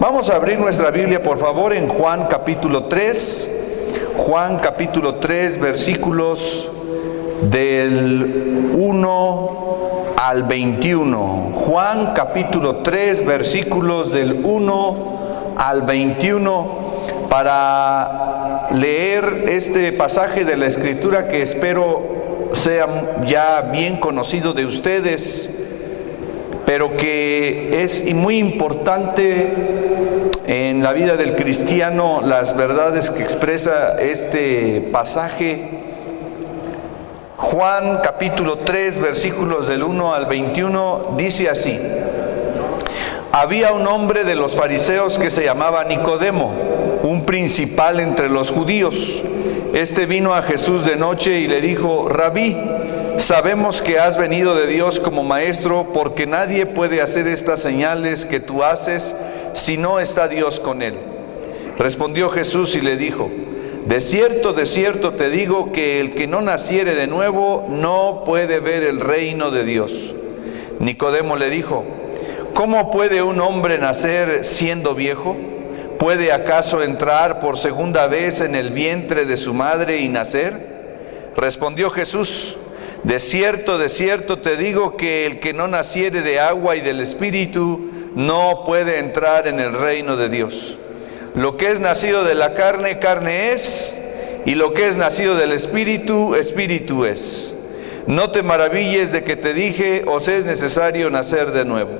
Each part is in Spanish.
Vamos a abrir nuestra Biblia, por favor, en Juan capítulo 3. Juan capítulo 3, versículos del 1 al 21. Juan capítulo 3, versículos del 1 al 21, para leer este pasaje de la Escritura que espero sea ya bien conocido de ustedes, pero que es muy importante en la vida del cristiano, las verdades que expresa este pasaje. Juan capítulo 3, versículos del 1 al 21, dice así: Había un hombre de los fariseos que se llamaba Nicodemo, un principal entre los judíos. Este vino a Jesús de noche y le dijo: Rabí, sabemos que has venido de Dios como maestro, porque nadie puede hacer estas señales que tú haces si no está Dios con él. Respondió Jesús y le dijo: de cierto te digo que el que no naciere de nuevo no puede ver el reino de Dios. Nicodemo le dijo: ¿cómo puede un hombre nacer siendo viejo? ¿Puede acaso entrar por segunda vez en el vientre de su madre y nacer? Respondió Jesús: de cierto te digo que el que no naciere de agua y del Espíritu no puede entrar en el reino de Dios. Lo que es nacido de la carne, carne es, y lo que es nacido del Espíritu, Espíritu es. No te maravilles de que te dije: os es necesario nacer de nuevo.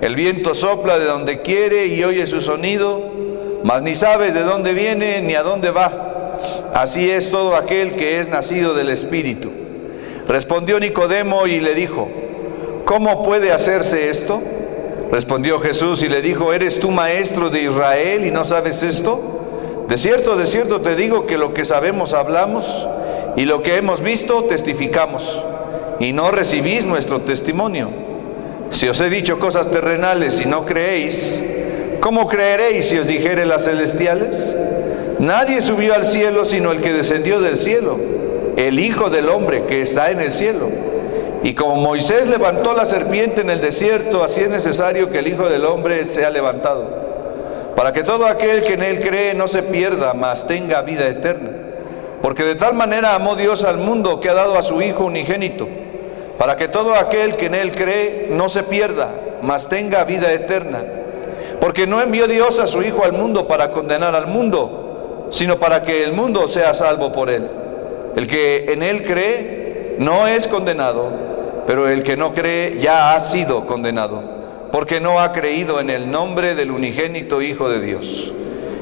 El viento sopla de donde quiere y oye su sonido, mas ni sabes de dónde viene ni a dónde va. Así es todo aquel que es nacido del Espíritu. Respondió Nicodemo y le dijo: ¿cómo puede hacerse esto? Respondió Jesús y le dijo: ¿eres tú maestro de Israel y no sabes esto? De cierto te digo que lo que sabemos hablamos, y lo que hemos visto testificamos, y no recibís nuestro testimonio. Si os he dicho cosas terrenales y no creéis, ¿cómo creeréis si os dijere las celestiales? Nadie subió al cielo sino el que descendió del cielo, el Hijo del Hombre que está en el cielo. Y como Moisés levantó la serpiente en el desierto, así es necesario que el Hijo del Hombre sea levantado, para que todo aquel que en él cree no se pierda, mas tenga vida eterna. Porque de tal manera amó Dios al mundo que ha dado a su Hijo unigénito, para que todo aquel que en él cree no se pierda, mas tenga vida eterna. Porque no envió Dios a su Hijo al mundo para condenar al mundo, sino para que el mundo sea salvo por él. El que en él cree no es condenado, pero el que no cree ya ha sido condenado, porque no ha creído en el nombre del unigénito Hijo de Dios.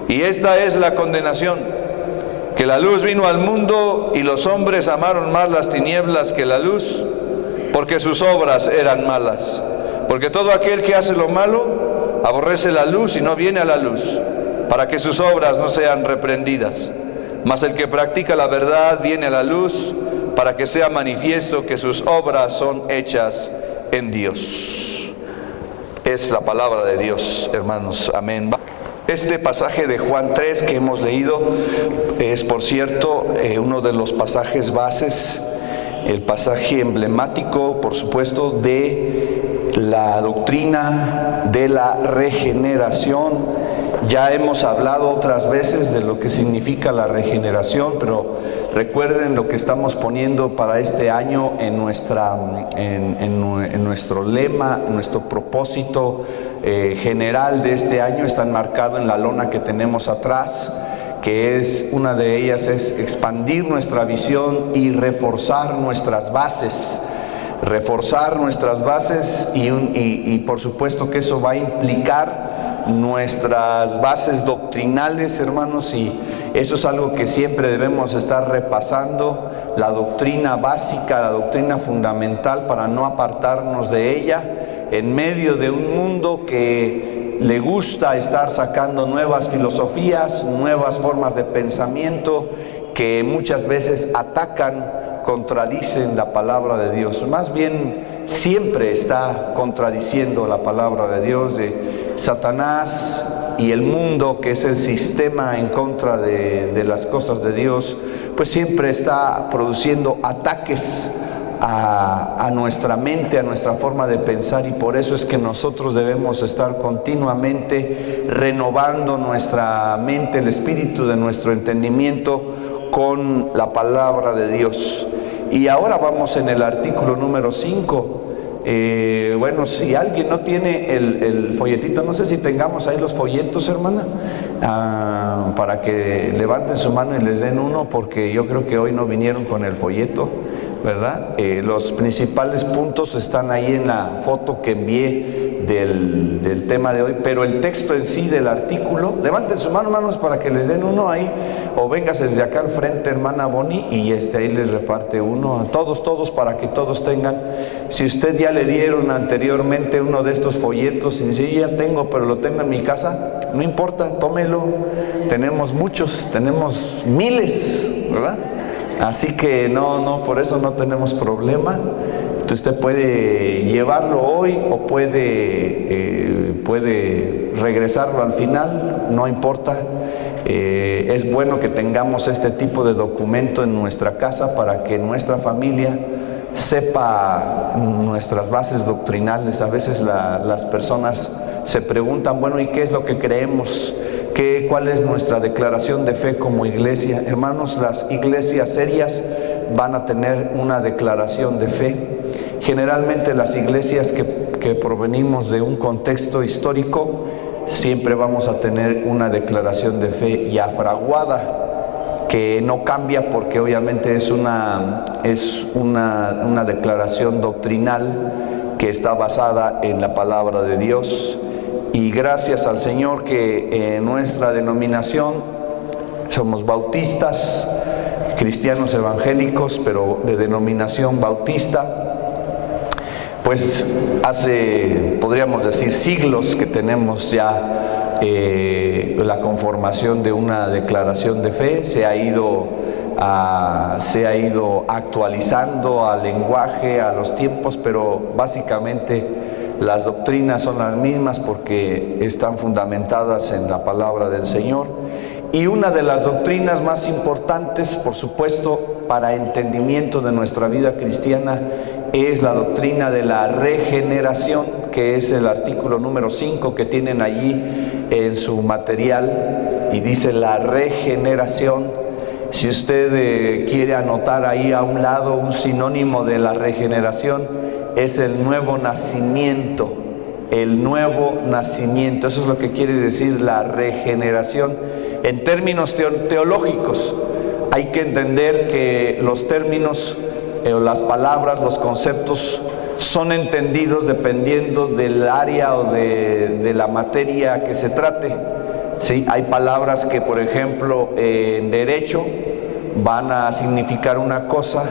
Y esta es la condenación, que la luz vino al mundo y los hombres amaron más las tinieblas que la luz, porque sus obras eran malas. Porque todo aquel que hace lo malo aborrece la luz y no viene a la luz, para que sus obras no sean reprendidas. Mas el que practica la verdad viene a la luz, para que sea manifiesto que sus obras son hechas en Dios. Es la palabra de Dios, hermanos. Amén. Este pasaje de Juan 3 que hemos leído es, por cierto, uno de los pasajes bases, el pasaje emblemático, por supuesto, de la doctrina de la regeneración. Ya hemos hablado otras veces de lo que significa la regeneración, pero recuerden lo que estamos poniendo para este año en nuestro lema, nuestro propósito general de este año está enmarcado en la lona que tenemos atrás, que es una de ellas es expandir nuestra visión y reforzar nuestras bases. Y por supuesto que eso va a implicar nuestras bases doctrinales, hermanos, y eso es algo que siempre debemos estar repasando, la doctrina básica, la doctrina fundamental, para no apartarnos de ella en medio de un mundo que le gusta estar sacando nuevas filosofías, nuevas formas de pensamiento que muchas veces atacan, contradicen la palabra de Dios. Más bien siempre está contradiciendo la palabra de Dios. De Satanás y el mundo, que es el sistema en contra de las cosas de Dios, pues siempre está produciendo ataques a nuestra mente, a nuestra forma de pensar, y por eso es que nosotros debemos estar continuamente renovando nuestra mente, el espíritu de nuestro entendimiento con la palabra de Dios. Y ahora vamos en el artículo número 5. Bueno, si alguien no tiene el folletito, no sé si tengamos ahí los folletos, hermana, para que levanten su mano y les den uno, porque yo creo que hoy no vinieron con el folleto, ¿verdad? Los principales puntos están ahí en la foto que envié del tema de hoy, pero el texto en sí del artículo, levanten su mano, hermanos, para que les den uno ahí, o véngase desde acá al frente, hermana Bonnie, y ahí les reparte uno a todos, para que todos tengan. Si usted ya le dieron anteriormente uno de estos folletos y dice, yo ya tengo, pero lo tengo en mi casa, no importa, tómelo. Tenemos muchos, tenemos miles, ¿verdad? Así que no, por eso no tenemos problema. Entonces usted puede llevarlo hoy o puede regresarlo al final, no importa. Es bueno que tengamos este tipo de documento en nuestra casa para que nuestra familia sepa nuestras bases doctrinales. A veces las personas se preguntan, bueno, ¿y qué es lo que creemos? ¿Cuál es nuestra declaración de fe como iglesia? Hermanos, las iglesias serias van a tener una declaración de fe. Generalmente las iglesias que provenimos de un contexto histórico, siempre vamos a tener una declaración de fe ya fraguada, que no cambia porque obviamente es una declaración doctrinal que está basada en la palabra de Dios. Y gracias al Señor que en nuestra denominación somos bautistas, cristianos evangélicos, pero de denominación bautista. Pues podríamos decir, siglos que tenemos ya la conformación de una declaración de fe. Se ha ido actualizando al lenguaje, a los tiempos, pero básicamente las doctrinas son las mismas porque están fundamentadas en la palabra del Señor. Y una de las doctrinas más importantes, por supuesto, para entendimiento de nuestra vida cristiana, es la doctrina de la regeneración, que es el artículo número 5 que tienen allí en su material, y dice la regeneración. Si usted quiere anotar ahí a un lado un sinónimo de la regeneración, es el nuevo nacimiento. El nuevo nacimiento, eso es lo que quiere decir la regeneración. En términos teológicos, hay que entender que los términos, las palabras, los conceptos son entendidos dependiendo del área o de la materia que se trate. ¿Sí? Hay palabras que, por ejemplo, en derecho van a significar una cosa,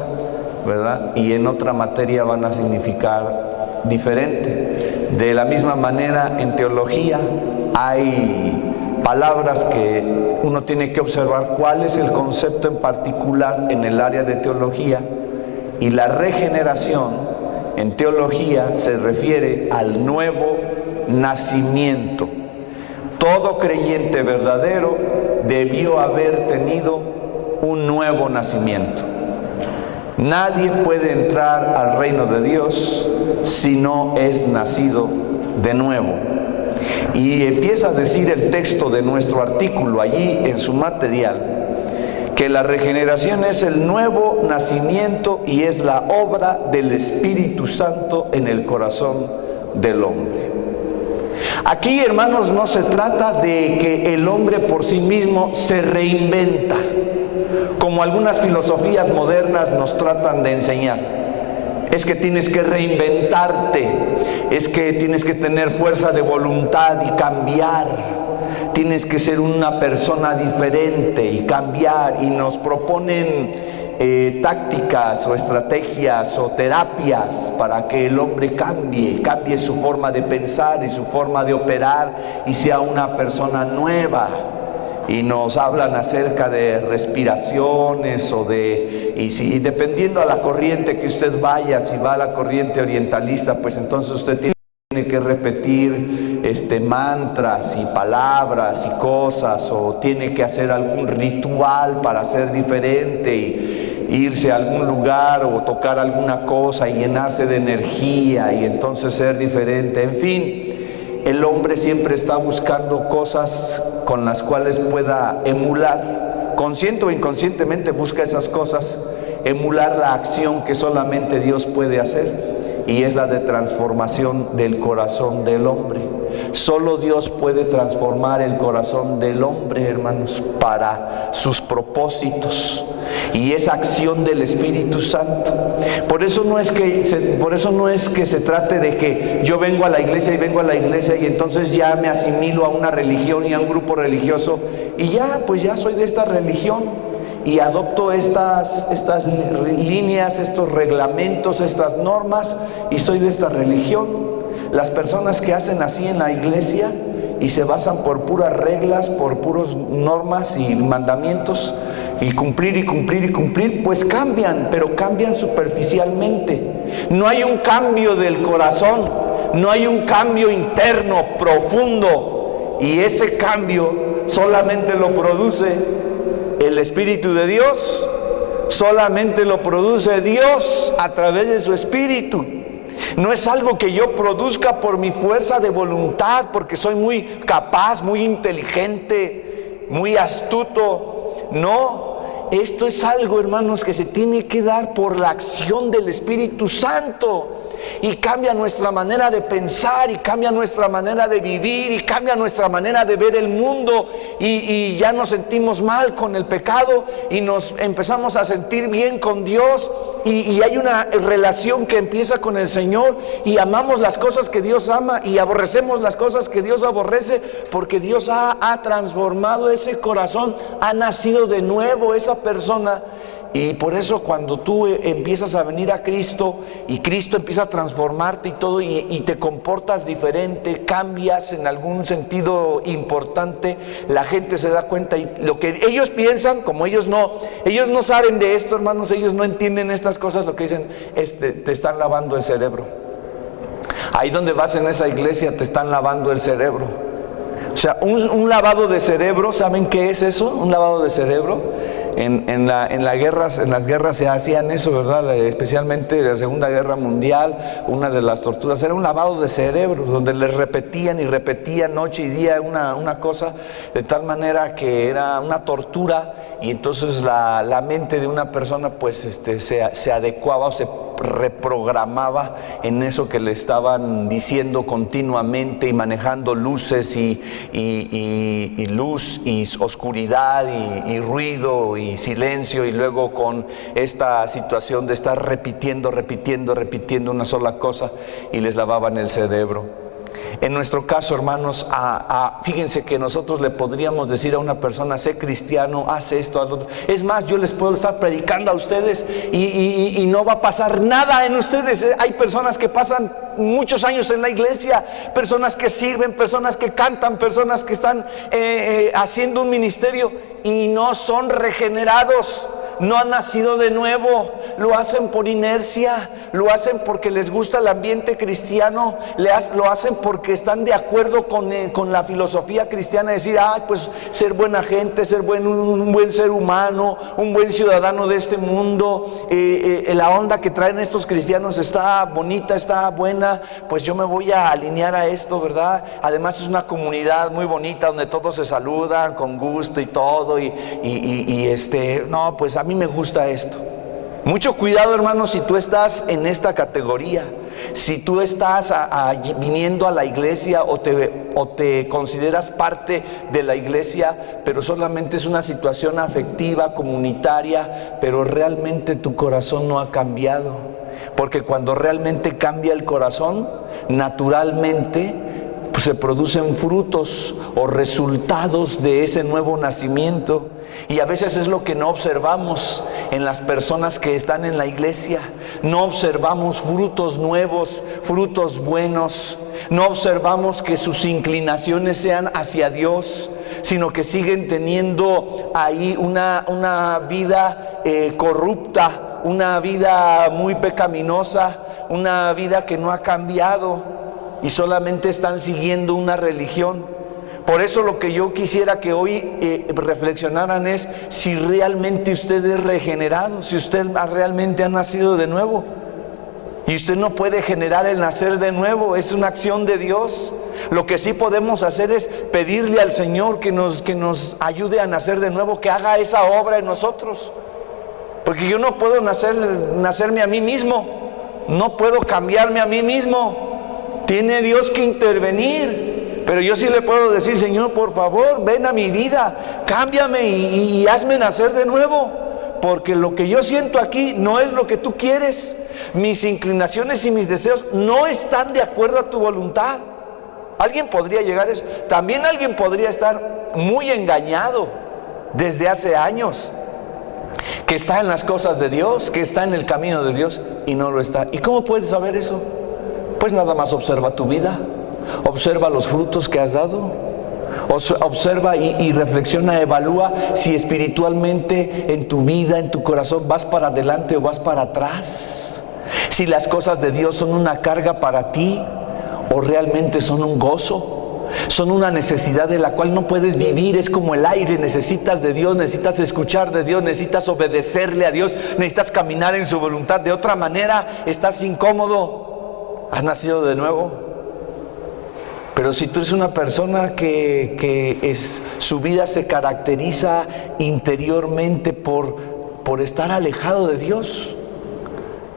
¿verdad? Y en otra materia van a significar diferente. De la misma manera, en teología hay palabras que uno tiene que observar cuál es el concepto en particular en el área de teología, y la regeneración en teología se refiere al nuevo nacimiento. Todo creyente verdadero debió haber tenido un nuevo nacimiento. Nadie puede entrar al reino de Dios si no es nacido de nuevo. Y empieza a decir el texto de nuestro artículo allí en su material, que la regeneración es el nuevo nacimiento y es la obra del Espíritu Santo en el corazón del hombre. Aquí, hermanos, no se trata de que el hombre por sí mismo se reinventa, como algunas filosofías modernas nos tratan de enseñar. Es que tienes que reinventarte, es que tienes que tener fuerza de voluntad y cambiar, tienes que ser una persona diferente y cambiar, y nos proponen tácticas o estrategias o terapias para que el hombre cambie su forma de pensar y su forma de operar y sea una persona nueva. Y nos hablan acerca de respiraciones y dependiendo a la corriente que usted vaya, si va a la corriente orientalista, pues entonces usted tiene que repetir mantras y palabras y cosas, o tiene que hacer algún ritual para ser diferente, irse a algún lugar o tocar alguna cosa y llenarse de energía y entonces ser diferente. En fin, el hombre siempre está buscando cosas con las cuales pueda emular, consciente o inconscientemente busca esas cosas, emular la acción que solamente Dios puede hacer, y es la de transformación del corazón del hombre. Solo Dios puede transformar el corazón del hombre, hermanos, para sus propósitos, y esa acción del Espíritu Santo. Por eso no es que se trate de que yo vengo a la iglesia y entonces ya me asimilo a una religión y a un grupo religioso y ya, pues ya soy de esta religión y adopto estas líneas, estos reglamentos, estas normas y soy de esta religión. Las personas que hacen así en la iglesia y se basan por puras reglas, por puras normas y mandamientos y cumplir, pues cambian, pero cambian superficialmente. No hay un cambio del corazón, no hay un cambio interno profundo, y ese cambio solamente lo produce el Espíritu de Dios, solamente lo produce Dios a través de su Espíritu. No es algo que yo produzca por mi fuerza de voluntad, porque soy muy capaz, muy inteligente, muy astuto. No, esto es algo, hermanos, que se tiene que dar por la acción del Espíritu Santo. Y cambia nuestra manera de pensar, y cambia nuestra manera de vivir, y cambia nuestra manera de ver el mundo, y ya nos sentimos mal con el pecado y nos empezamos a sentir bien con Dios, y hay una relación que empieza con el Señor, y amamos las cosas que Dios ama y aborrecemos las cosas que Dios aborrece, porque Dios ha transformado ese corazón, ha nacido de nuevo esa persona. Y por eso cuando tú empiezas a venir a Cristo y Cristo empieza a transformarte y todo, y te comportas diferente, cambias en algún sentido importante, la gente se da cuenta, y lo que ellos piensan, como ellos no saben de esto, hermanos, ellos no entienden estas cosas, lo que dicen, te están lavando el cerebro. Ahí donde vas en esa iglesia te están lavando el cerebro. O sea, un lavado de cerebro, ¿saben qué es eso? Un lavado de cerebro. En las guerras se hacían eso, ¿verdad? Especialmente en la Segunda Guerra Mundial, una de las torturas era un lavado de cerebro, donde les repetían y repetían noche y día una cosa, de tal manera que era una tortura, y entonces la mente de una persona pues se adecuaba o se reprogramaba en eso que le estaban diciendo continuamente, y manejando luces y luz y oscuridad y ruido y silencio, y luego con esta situación de estar repitiendo una sola cosa, y les lavaban el cerebro. En nuestro caso, hermanos, fíjense que nosotros le podríamos decir a una persona: sé cristiano, haz esto, haz lo otro. Es más, yo les puedo estar predicando a ustedes y no va a pasar nada en ustedes. Hay personas que pasan muchos años en la iglesia, personas que sirven, personas que cantan, personas que están haciendo un ministerio y no son regenerados. No han nacido de nuevo, lo hacen por inercia, lo hacen porque les gusta el ambiente cristiano, lo hacen porque están de acuerdo con la filosofía cristiana, decir, pues ser buena gente, un buen ser humano, un buen ciudadano de este mundo, la onda que traen estos cristianos está bonita, está buena, pues yo me voy a alinear a esto, ¿verdad? Además es una comunidad muy bonita donde todos se saludan con gusto y todo, no, pues a mí me gusta esto. Mucho cuidado, hermanos, si tú estás en esta categoría, si tú estás viniendo a la iglesia o te consideras parte de la iglesia, pero solamente es una situación afectiva, comunitaria, pero realmente tu corazón no ha cambiado. Porque cuando realmente cambia el corazón, naturalmente pues se producen frutos o resultados de ese nuevo nacimiento. Y a veces es lo que no observamos en las personas que están en la iglesia. No observamos frutos nuevos, frutos buenos. No observamos que sus inclinaciones sean hacia Dios, sino que siguen teniendo ahí una vida corrupta, una vida muy pecaminosa, una vida que no ha cambiado, y solamente están siguiendo una religión. Por eso lo que yo quisiera que hoy reflexionaran es si realmente usted es regenerado, si usted realmente ha nacido de nuevo. Y usted no puede generar el nacer de nuevo, es una acción de Dios. Lo que sí podemos hacer es pedirle al Señor que nos ayude a nacer de nuevo, que haga esa obra en nosotros. Porque yo no puedo nacerme a mí mismo, no puedo cambiarme a mí mismo. Tiene Dios que intervenir. Pero yo sí le puedo decir: Señor, por favor, ven a mi vida, cámbiame y hazme nacer de nuevo. Porque lo que yo siento aquí no es lo que tú quieres. Mis inclinaciones y mis deseos no están de acuerdo a tu voluntad. Alguien podría llegar a eso. También alguien podría estar muy engañado desde hace años, que está en las cosas de Dios, que está en el camino de Dios y no lo está. ¿Y cómo puedes saber eso? Pues nada más observa tu vida, observa los frutos que has dado. Observa y reflexiona, evalúa si espiritualmente en tu vida, en tu corazón, vas para adelante o vas para atrás. Si las cosas de Dios son una carga para ti o realmente son un gozo, son una necesidad de la cual no puedes vivir. Es como el aire, necesitas de Dios, necesitas escuchar de Dios, necesitas obedecerle a Dios, necesitas caminar en su voluntad. De otra manera estás incómodo. ¿Has nacido de nuevo? Pero si tú eres una persona que su vida se caracteriza interiormente por estar alejado de Dios,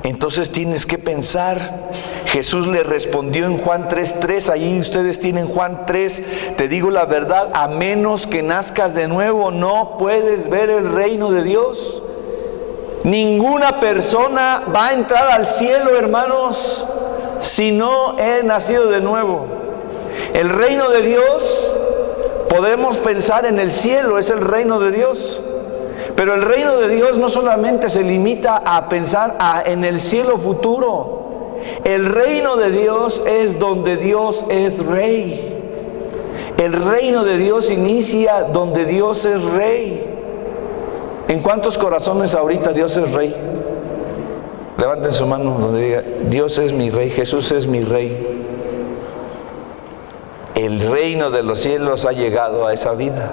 entonces tienes que pensar. Jesús le respondió en Juan 3:3, ahí ustedes tienen Juan 3, te digo la verdad, a menos que nazcas de nuevo no puedes ver el reino de Dios. Ninguna persona va a entrar al cielo, hermanos, si no he nacido de nuevo. El reino de Dios, podemos pensar en el cielo, es el reino de Dios. Pero el reino de Dios no solamente se limita a pensar en el cielo futuro. El reino de Dios es donde Dios es rey. El reino de Dios inicia donde Dios es rey. ¿En cuántos corazones ahorita Dios es rey? Levanten su mano donde diga: Dios es mi rey, Jesús es mi rey. El reino de los cielos ha llegado a esa vida,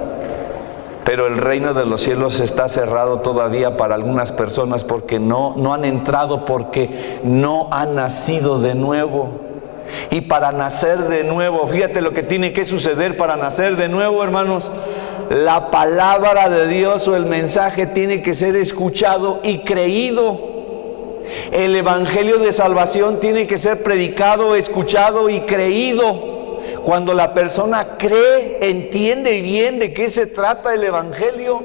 pero el reino de los cielos está cerrado todavía para algunas personas porque no han entrado, porque no han nacido de nuevo. Y para nacer de nuevo, fíjate lo que tiene que suceder para nacer de nuevo, hermanos. La palabra de Dios o el mensaje tiene que ser escuchado y creído. El evangelio de salvación tiene que ser predicado, escuchado y creído. Cuando la persona cree, entiende bien de qué se trata el evangelio,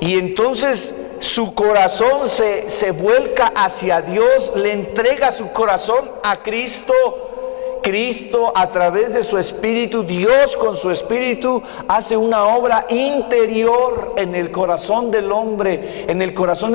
y entonces su corazón se vuelca hacia Dios, le entrega su corazón a Cristo. Cristo, a través de su Espíritu, Dios con su Espíritu hace una obra interior en el corazón del hombre. El corazón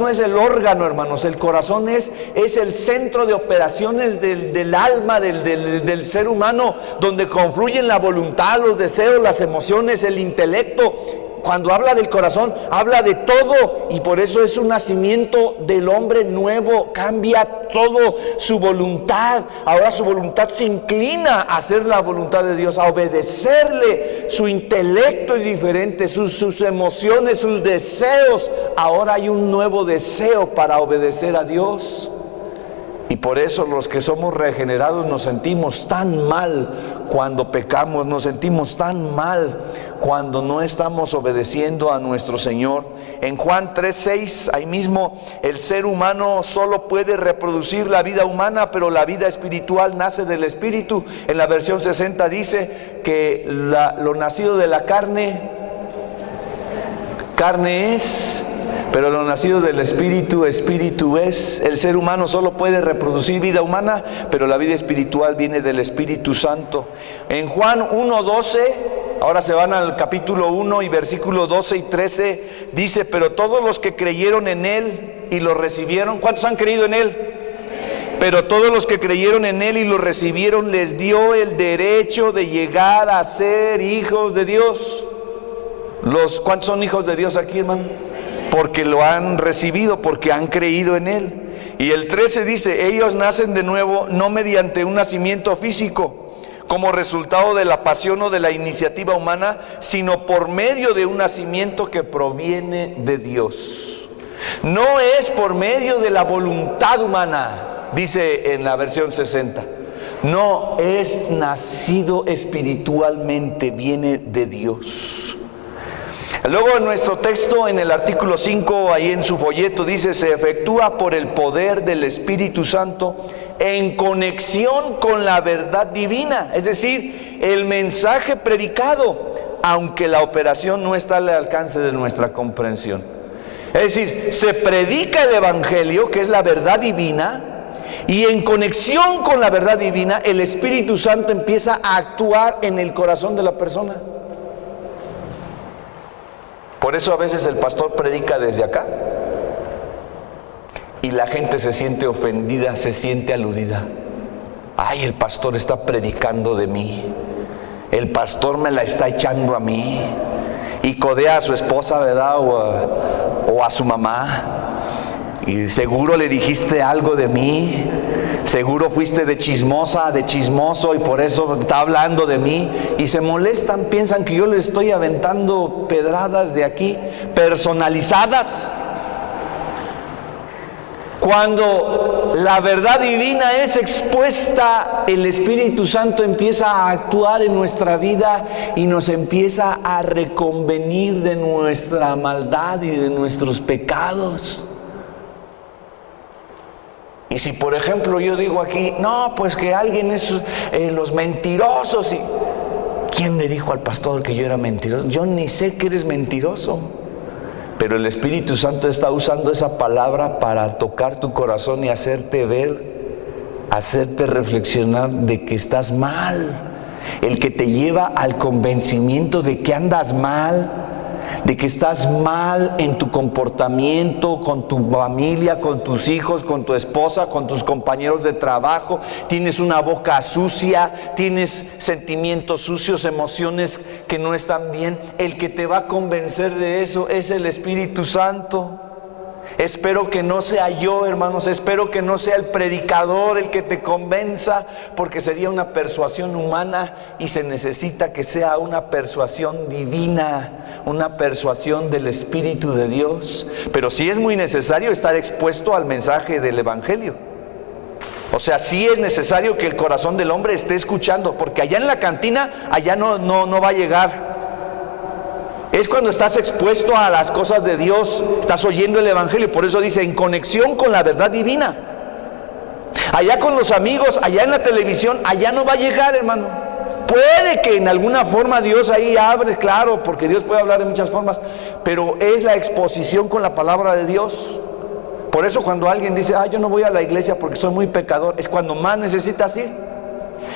no es el órgano, hermanos. El corazón es el centro de operaciones del alma, del ser humano, donde confluyen la voluntad, los deseos, las emociones, el intelecto. Cuando habla del corazón, habla de todo, y por eso es un nacimiento del hombre nuevo. Cambia todo, su voluntad. Ahora su voluntad se inclina a hacer la voluntad de Dios, a obedecerle. Su intelecto es diferente, sus emociones, sus deseos. Ahora hay un nuevo deseo para obedecer a Dios. Y por eso los que somos regenerados nos sentimos tan mal cuando pecamos, nos sentimos tan mal cuando no estamos obedeciendo a nuestro Señor. En Juan 3:6, ahí mismo, el ser humano solo puede reproducir la vida humana, pero la vida espiritual nace del Espíritu. En la versión 60 dice que lo nacido de la carne es, pero lo nacido del Espíritu, Espíritu es. El ser humano solo puede reproducir vida humana, pero la vida espiritual viene del Espíritu Santo. En Juan 1:12, ahora se van al capítulo 1 y versículo 12 y 13, dice: pero todos los que creyeron en Él y lo recibieron, ¿cuántos han creído en Él? Pero todos los que creyeron en Él y lo recibieron, les dio el derecho de llegar a ser hijos de Dios. ¿Cuántos son hijos de Dios aquí, hermano? Porque lo han recibido, porque han creído en Él. Y el 13 dice: ellos nacen de nuevo no mediante un nacimiento físico, como resultado de la pasión o de la iniciativa humana, sino por medio de un nacimiento que proviene de Dios. No es por medio de la voluntad humana, dice en la versión 60. No, es nacido espiritualmente, viene de Dios. Luego en nuestro texto, en el artículo 5, ahí en su folleto, dice: se efectúa por el poder del Espíritu Santo en conexión con la verdad divina. Es decir, el mensaje predicado, aunque la operación no está al alcance de nuestra comprensión. Es decir, se predica el Evangelio, que es la verdad divina, y en conexión con la verdad divina, el Espíritu Santo empieza a actuar en el corazón de la persona. Por eso a veces el pastor predica desde acá y la gente se siente ofendida, se siente aludida. Ay, el pastor está predicando de mí, el pastor me la está echando a mí. Y codea a su esposa, ¿verdad? O a su mamá. Y seguro le dijiste algo de mí, seguro fuiste de chismosa, de chismoso, y por eso está hablando de mí. Y se molestan, piensan que yo les estoy aventando pedradas de aquí, personalizadas. Cuando la verdad divina es expuesta, el Espíritu Santo empieza a actuar en nuestra vida y nos empieza a reconvenir de nuestra maldad y de nuestros pecados. Y si por ejemplo yo digo aquí, no, pues que alguien es los mentirosos, y ¿quién le dijo al pastor que yo era mentiroso? Yo ni sé que eres mentiroso, pero el Espíritu Santo está usando esa palabra para tocar tu corazón y hacerte ver, hacerte reflexionar de que estás mal, el que te lleva al convencimiento de que andas mal, de que estás mal en tu comportamiento con tu familia, con tus hijos, con tu esposa, con tus compañeros de trabajo. Tienes una boca sucia, tienes sentimientos sucios, emociones que no están bien. El que te va a convencer de eso es el Espíritu Santo. Espero que no sea yo, hermanos, espero que no sea el predicador el que te convenza, porque sería una persuasión humana y se necesita que sea una persuasión divina, una persuasión del Espíritu de Dios. Pero sí es muy necesario estar expuesto al mensaje del Evangelio. O sea, sí es necesario que el corazón del hombre esté escuchando, porque allá en la cantina, allá no va a llegar. Es cuando estás expuesto a las cosas de Dios, estás oyendo el Evangelio. Por eso dice, en conexión con la verdad divina. Allá con los amigos, allá en la televisión, allá no va a llegar, hermano. Puede que en alguna forma Dios ahí abre, claro, porque Dios puede hablar de muchas formas, pero es la exposición con la palabra de Dios. Por eso cuando alguien dice, yo no voy a la iglesia porque soy muy pecador, es cuando más necesitas ir.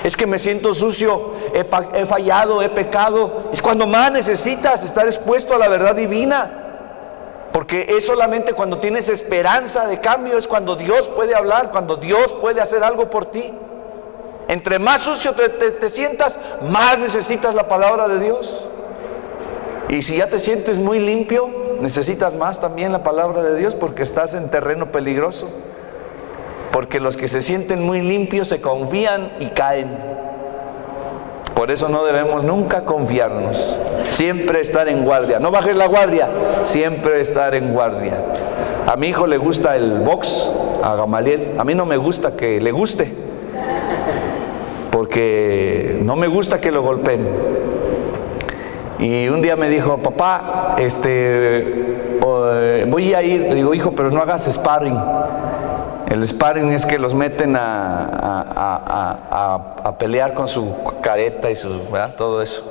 Es que me siento sucio, he fallado, he pecado. Es cuando más necesitas estar expuesto a la verdad divina. Porque es solamente cuando tienes esperanza de cambio, es cuando Dios puede hablar, cuando Dios puede hacer algo por ti. Entre más sucio te sientas, más necesitas la palabra de Dios. Y si ya te sientes muy limpio, necesitas más también la palabra de Dios, porque estás en terreno peligroso. Porque los que se sienten muy limpios se confían y caen. Por eso no debemos nunca confiarnos, siempre estar en guardia. No bajes la guardia, siempre estar en guardia. A mi hijo le gusta el box, a Gamaliel. A mí no me gusta que le guste, porque no me gusta que lo golpeen. Y un día me dijo, papá, voy a ir. Le digo, hijo, pero no hagas sparring. El sparring es que los meten a pelear con su careta y ¿verdad? Todo eso.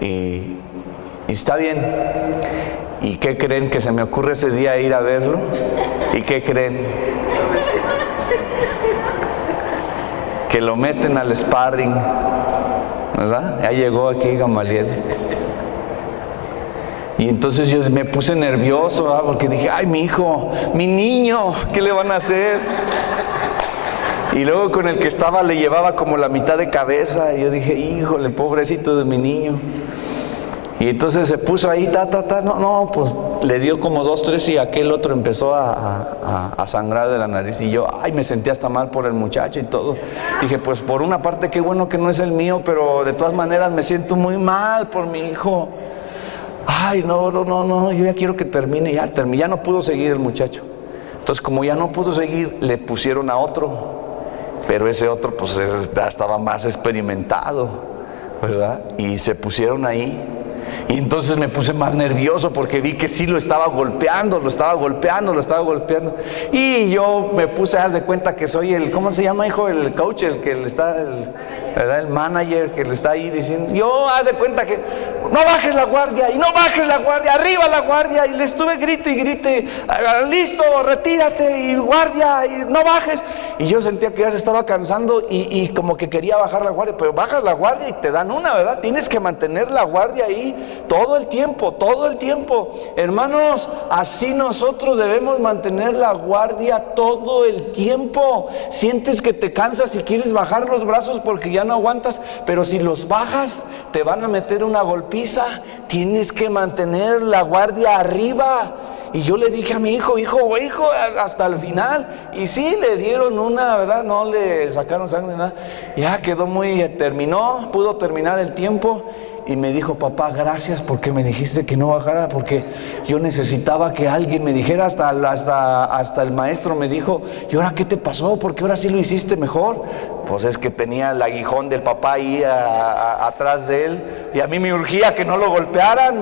Y está bien. ¿Y qué creen? Que se me ocurre ese día ir a verlo. ¿Y qué creen? Que lo meten al sparring, ¿verdad? Ya llegó aquí Gamaliel. Y entonces yo me puse nervioso, ¿verdad? Porque dije, ay, mi hijo, mi niño, ¿qué le van a hacer? Y luego con el que estaba le llevaba como la mitad de cabeza. Y yo dije, híjole, pobrecito de mi niño. Y entonces se puso ahí, pues le dio como 2, 3 y aquel otro empezó a sangrar de la nariz. Y yo, me sentí hasta mal por el muchacho y todo. Dije, pues por una parte qué bueno que no es el mío, pero de todas maneras me siento muy mal por mi hijo. No, yo ya quiero que termine, ya no pudo seguir el muchacho. Entonces como ya no pudo seguir, le pusieron a otro. Pero ese otro pues ya estaba más experimentado, ¿verdad? Y se pusieron ahí. Y entonces me puse más nervioso porque vi que sí lo estaba golpeando. Y yo me puse, haz de cuenta que soy el, ¿cómo se llama, hijo? El coach, el que le está, ¿verdad? El manager que le está ahí diciendo. Yo, haz de cuenta que no bajes la guardia, y no bajes la guardia, arriba la guardia. Y le estuve grite y grite, listo, retírate, y guardia, y no bajes. Y yo sentía que ya se estaba cansando y como que quería bajar la guardia. Pero bajas la guardia y te dan una, ¿verdad? Tienes que mantener la guardia ahí todo el tiempo. Hermanos, así nosotros debemos mantener la guardia todo el tiempo. Sientes que te cansas y quieres bajar los brazos porque ya no aguantas, pero si los bajas te van a meter una golpiza. Tienes que mantener la guardia arriba. Y yo le dije a mi hijo, hasta el final. Y sí, le dieron una, ¿verdad? No le sacaron sangre, nada. Ya quedó pudo terminar el tiempo. Y me dijo, papá, gracias porque me dijiste que no bajara, porque yo necesitaba que alguien me dijera, hasta el maestro me dijo, ¿y ahora qué te pasó? Porque ahora sí lo hiciste mejor. Pues es que tenía el aguijón del papá ahí atrás de él, y a mí me urgía que no lo golpearan,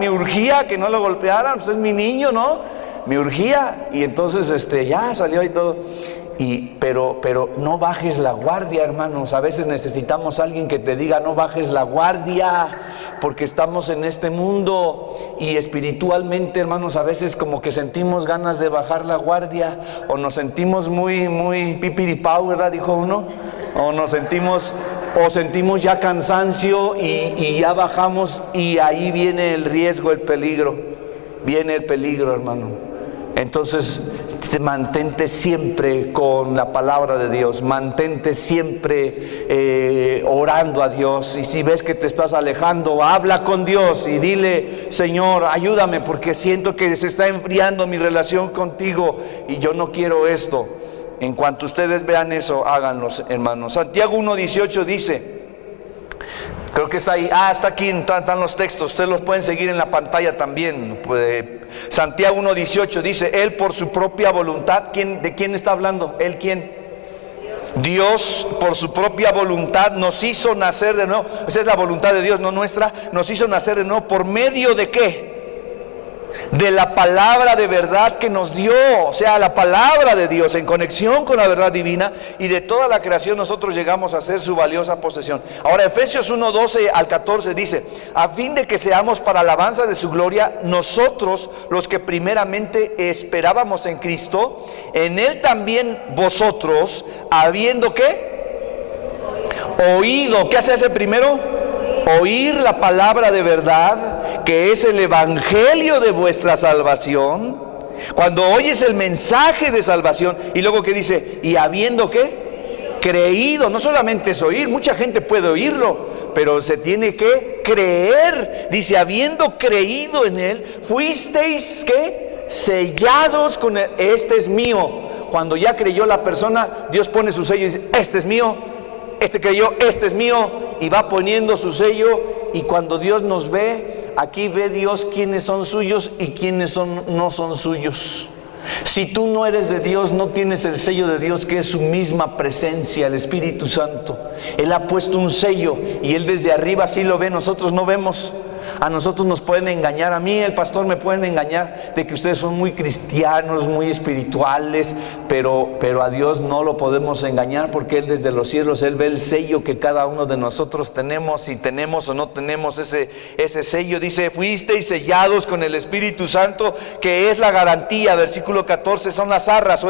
pues es mi niño, ¿no? Me urgía, y entonces ya salió y todo. Pero no bajes la guardia, hermanos. A veces necesitamos a alguien que te diga, no bajes la guardia, porque estamos en este mundo y espiritualmente, hermanos, a veces como que sentimos ganas de bajar la guardia, o nos sentimos muy pipiripau, ¿verdad? Dijo uno, o sentimos ya cansancio y ya bajamos, y ahí viene el riesgo, el peligro, hermano. Entonces, mantente siempre con la palabra de Dios, mantente siempre orando a Dios. Y si ves que te estás alejando, habla con Dios y dile, Señor, ayúdame porque siento que se está enfriando mi relación contigo y yo no quiero esto. En cuanto ustedes vean eso, háganlo, hermanos. Santiago 1:18 dice, creo que está ahí, está aquí, están los textos, ustedes los pueden seguir en la pantalla también. Santiago 1:18 dice, Él por su propia voluntad, ¿de quién está hablando? ¿Él quién? Dios por su propia voluntad nos hizo nacer de nuevo. Esa es la voluntad de Dios, no nuestra. Nos hizo nacer de nuevo, ¿por medio de qué? De la palabra de verdad que nos dio, o sea, la palabra de Dios en conexión con la verdad divina, y de toda la creación nosotros llegamos a ser su valiosa posesión. Ahora Efesios 1:12 al 14 dice, a fin de que seamos para alabanza de su gloria, nosotros los que primeramente esperábamos en Cristo, en Él también vosotros, habiendo ¿qué? Oído. ¿Qué hace ese primero? Oír la palabra de verdad, que es el evangelio de vuestra salvación. Cuando oyes el mensaje de salvación, y luego que dice, y habiendo ¿qué? Creído. No solamente es oír, mucha gente puede oírlo, pero se tiene que creer. Dice, habiendo creído en él, fuisteis ¿qué? Sellados con él. Este es mío. Cuando ya creyó la persona, Dios pone su sello y dice, este es mío. Este creyó, este es mío, y va poniendo su sello. Y cuando Dios nos ve, aquí ve Dios quiénes son suyos y quiénes no son suyos. Si tú no eres de Dios, no tienes el sello de Dios, que es su misma presencia, el Espíritu Santo. Él ha puesto un sello y Él desde arriba sí lo ve, nosotros no vemos. A nosotros nos pueden engañar, a mí, el pastor, me pueden engañar de que ustedes son muy cristianos, muy espirituales, pero a Dios no lo podemos engañar, porque Él desde los cielos, Él ve el sello que cada uno de nosotros tenemos, si tenemos o no tenemos ese sello. Dice, fuisteis sellados con el Espíritu Santo, que es la garantía, versículo 14, son las arras,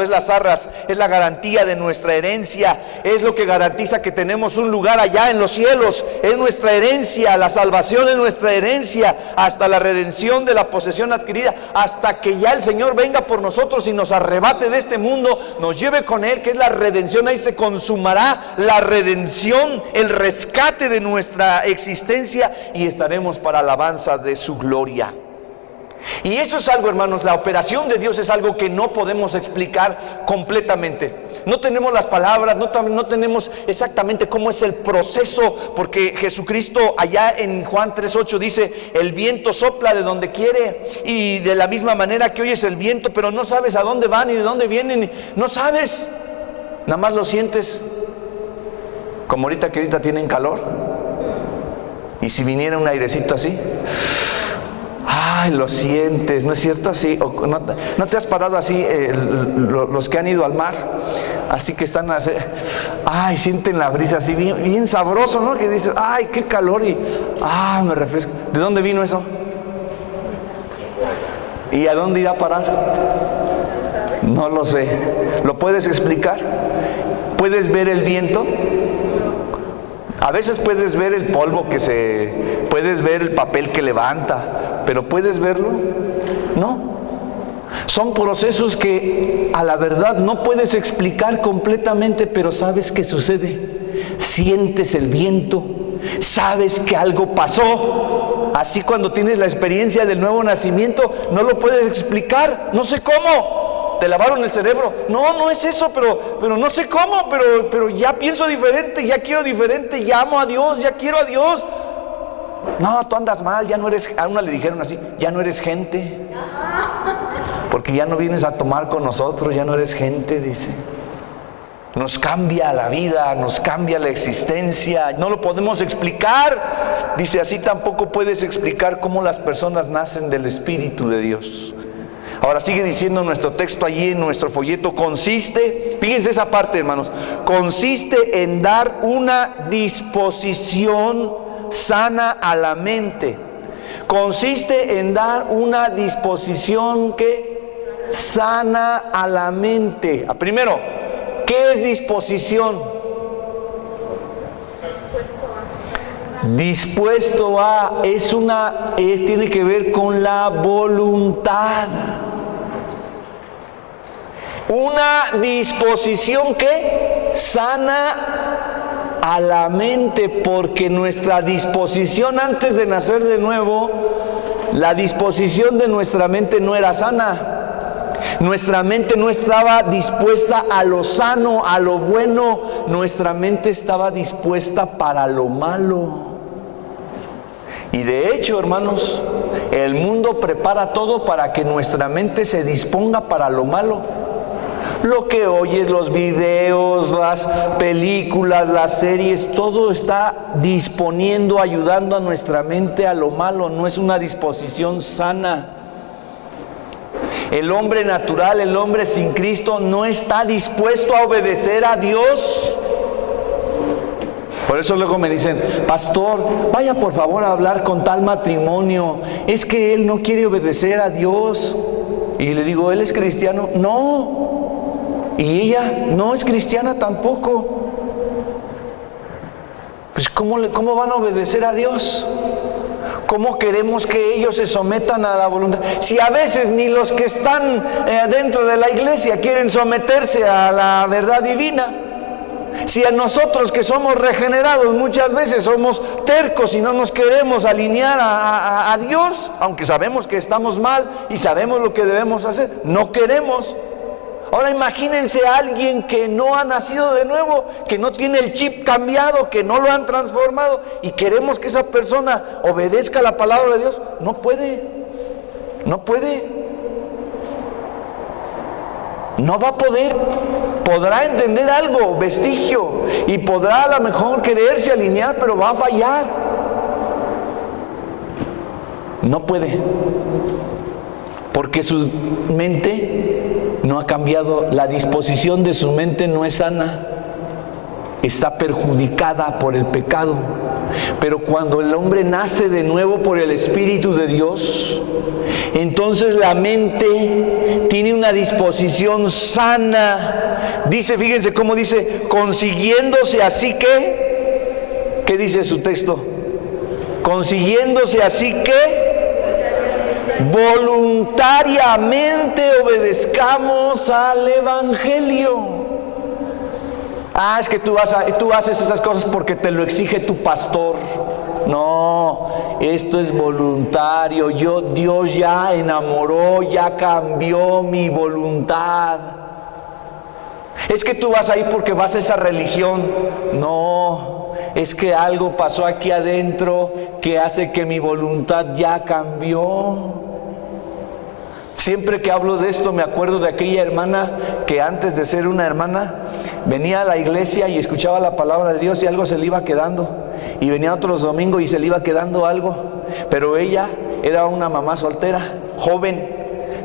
es la garantía de nuestra herencia, es lo que garantiza que tenemos un lugar allá en los cielos, es nuestra herencia, la salvación es nuestra herencia. herencia, hasta la redención de la posesión adquirida, hasta que ya el Señor venga por nosotros y nos arrebate de este mundo, nos lleve con Él, que es la redención. Ahí se consumará la redención, el rescate de nuestra existencia, y estaremos para alabanza de su gloria. Y eso es algo, hermanos, la operación de Dios es algo que no podemos explicar completamente. No tenemos las palabras, no tenemos exactamente cómo es el proceso, porque Jesucristo allá en Juan 3:8 dice: el viento sopla de donde quiere, y de la misma manera que oyes el viento, pero no sabes a dónde van y de dónde vienen, no sabes, nada más lo sientes, como ahorita que ahorita tienen calor, y si viniera un airecito así, ay, lo sientes, ¿no es cierto? Así, ¿no te has parado así, los que han ido al mar? Así que están así, ay, sienten la brisa así, bien sabroso, ¿no? Que dices, ay, qué calor, y me refresco. ¿De dónde vino eso? ¿Y a dónde irá a parar? No lo sé. ¿Lo puedes explicar? ¿Puedes ver el viento? A veces puedes ver el polvo puedes ver el papel que levanta, pero ¿puedes verlo? No. Son procesos que a la verdad no puedes explicar completamente, pero sabes que sucede. Sientes el viento, sabes que algo pasó. Así cuando tienes la experiencia del nuevo nacimiento, no lo puedes explicar, no sé cómo. ¿Te lavaron el cerebro? No es eso, pero no sé cómo, pero ya pienso diferente, ya quiero diferente, ya amo a Dios, ya quiero a Dios. No, tú andas mal, ya no eres, a una le dijeron así, ya no eres gente, porque ya no vienes a tomar con nosotros, ya no eres gente, dice. Nos cambia la vida, nos cambia la existencia, no lo podemos explicar. Dice, así tampoco puedes explicar cómo las personas nacen del Espíritu de Dios. Ahora sigue diciendo nuestro texto allí en nuestro folleto, consiste, fíjense esa parte, hermanos, consiste en dar una disposición sana a la mente. Consiste en dar una disposición que sana a la mente. Primero, ¿qué es disposición? Dispuesto a, tiene que ver con la voluntad. Una disposición que sana a la mente, porque nuestra disposición antes de nacer de nuevo, la disposición de nuestra mente no era sana. Nuestra mente no estaba dispuesta a lo sano, a lo bueno. Nuestra mente estaba dispuesta para lo malo. Y de hecho, hermanos, el mundo prepara todo para que nuestra mente se disponga para lo malo. Lo que oyes, los videos, las películas, las series, todo está disponiendo, ayudando a nuestra mente a lo malo. No es una disposición sana. El hombre natural, el hombre sin Cristo, no está dispuesto a obedecer a Dios. Por eso luego me dicen, pastor, vaya por favor a hablar con tal matrimonio, es que él no quiere obedecer a Dios. Y le digo, ¿él es cristiano? No. Y ella no es cristiana tampoco. Pues ¿cómo van a obedecer a Dios? ¿Cómo queremos que ellos se sometan a la voluntad? Si a veces ni los que están dentro de la iglesia quieren someterse a la verdad divina. Si a nosotros que somos regenerados muchas veces somos tercos y no nos queremos alinear a Dios, aunque sabemos que estamos mal y sabemos lo que debemos hacer, no queremos. Ahora imagínense a alguien que no ha nacido de nuevo, que no tiene el chip cambiado, que no lo han transformado, y queremos que esa persona obedezca la palabra de Dios. No puede. No va a poder. Podrá entender algo, vestigio, y podrá a lo mejor quererse alinear, pero va a fallar. No puede, porque su mente no ha cambiado, la disposición de su mente no es sana, está perjudicada por el pecado. Pero cuando el hombre nace de nuevo por el Espíritu de Dios, entonces la mente tiene una disposición sana. Dice, fíjense cómo dice, consiguiéndose así que, ¿qué dice su texto? consiguiéndose así que voluntariamente obedezcamos al Evangelio. Es que tú haces esas cosas porque te lo exige tu pastor. No, esto es voluntario. Dios ya enamoró, ya cambió mi voluntad. Es que tú vas ahí porque vas a esa religión. No, es que algo pasó aquí adentro que hace que mi voluntad ya cambió. Siempre que hablo de esto me acuerdo de aquella hermana que antes de ser una hermana venía a la iglesia y escuchaba la palabra de Dios y algo se le iba quedando. Y venía otros domingos y se le iba quedando algo. Pero ella era una mamá soltera, joven.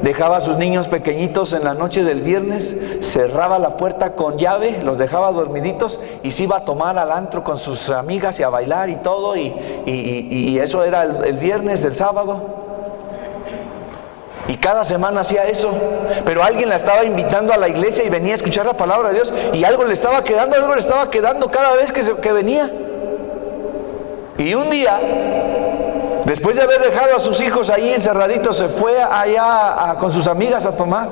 Dejaba a sus niños pequeñitos en la noche del viernes, cerraba la puerta con llave, los dejaba dormiditos y se iba a tomar al antro con sus amigas y a bailar y todo. Y eso era el viernes, el sábado. Y cada semana hacía eso, pero alguien la estaba invitando a la iglesia y venía a escuchar la palabra de Dios y algo le estaba quedando cada vez que venía. Y un día, después de haber dejado a sus hijos ahí encerraditos, se fue allá con sus amigas a tomar.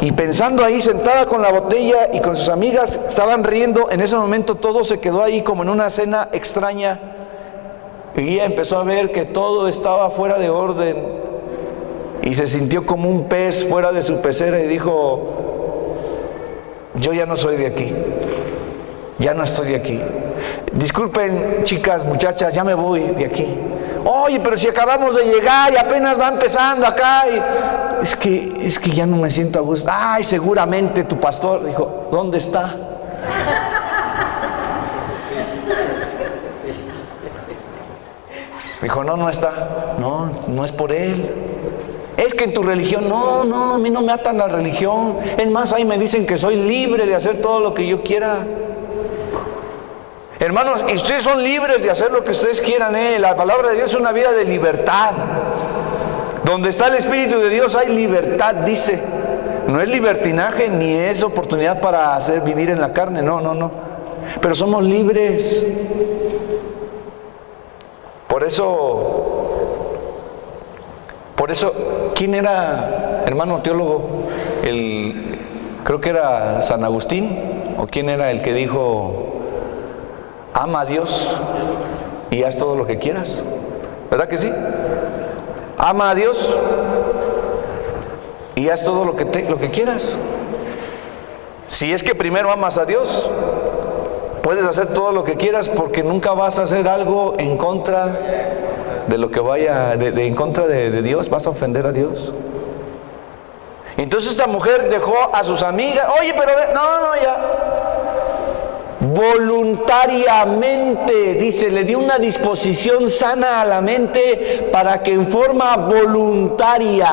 Y pensando ahí, sentada con la botella y con sus amigas, estaban riendo. En ese momento todo se quedó ahí como en una cena extraña. Y ella empezó a ver que todo estaba fuera de orden. Y se sintió como un pez fuera de su pecera y dijo: yo ya no soy de aquí, ya no estoy de aquí. Disculpen, chicas, muchachas, ya me voy de aquí. Oye, pero si acabamos de llegar y apenas va empezando acá. Es que ya no me siento a gusto. Ay, seguramente tu pastor. Dijo: ¿dónde está? Dijo: no está. No es por él. Es que en tu religión, no, a mí no me atan la religión. Es más, ahí me dicen que soy libre de hacer todo lo que yo quiera. Hermanos, y ustedes son libres de hacer lo que ustedes quieran. La palabra de Dios es una vida de libertad. Donde está el Espíritu de Dios hay libertad, dice. No es libertinaje ni es oportunidad para vivir en la carne, no. Pero somos libres. Por eso, ¿quién era, hermano teólogo? Creo que era San Agustín, o quién era el que dijo: ama a Dios y haz todo lo que quieras. ¿Verdad que sí? Ama a Dios y haz todo lo que quieras. Si es que primero amas a Dios, puedes hacer todo lo que quieras, porque nunca vas a hacer algo en contra de lo que vaya, en contra de Dios. Vas a ofender a Dios. Entonces esta mujer dejó a sus amigas. Oye, pero ya. Voluntariamente, dice, le dio una disposición sana a la mente para que en forma voluntaria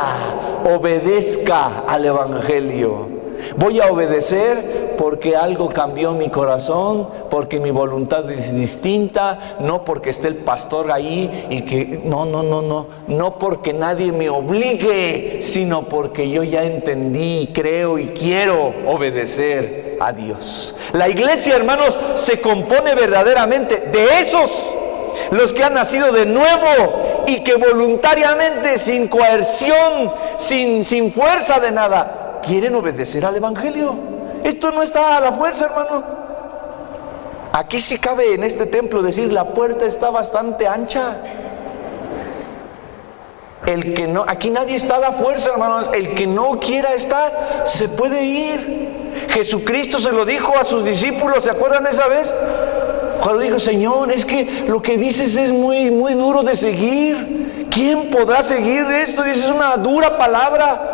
obedezca al Evangelio. Voy a obedecer porque algo cambió mi corazón, porque mi voluntad es distinta, no porque esté el pastor ahí y que no porque nadie me obligue, sino porque yo ya entendí, creo y quiero obedecer a Dios. La iglesia, hermanos, se compone verdaderamente de esos, los que han nacido de nuevo y que voluntariamente, sin coerción, sin fuerza de nada, quieren obedecer al Evangelio. Esto no está a la fuerza, hermano. Aquí sí cabe en este templo decir: la puerta está bastante ancha. Aquí nadie está a la fuerza, hermanos. El que no quiera estar, se puede ir. Jesucristo se lo dijo a sus discípulos, ¿se acuerdan esa vez? Cuando dijo: Señor, es que lo que dices es muy, muy duro de seguir. ¿Quién podrá seguir esto? Dice, es una dura palabra.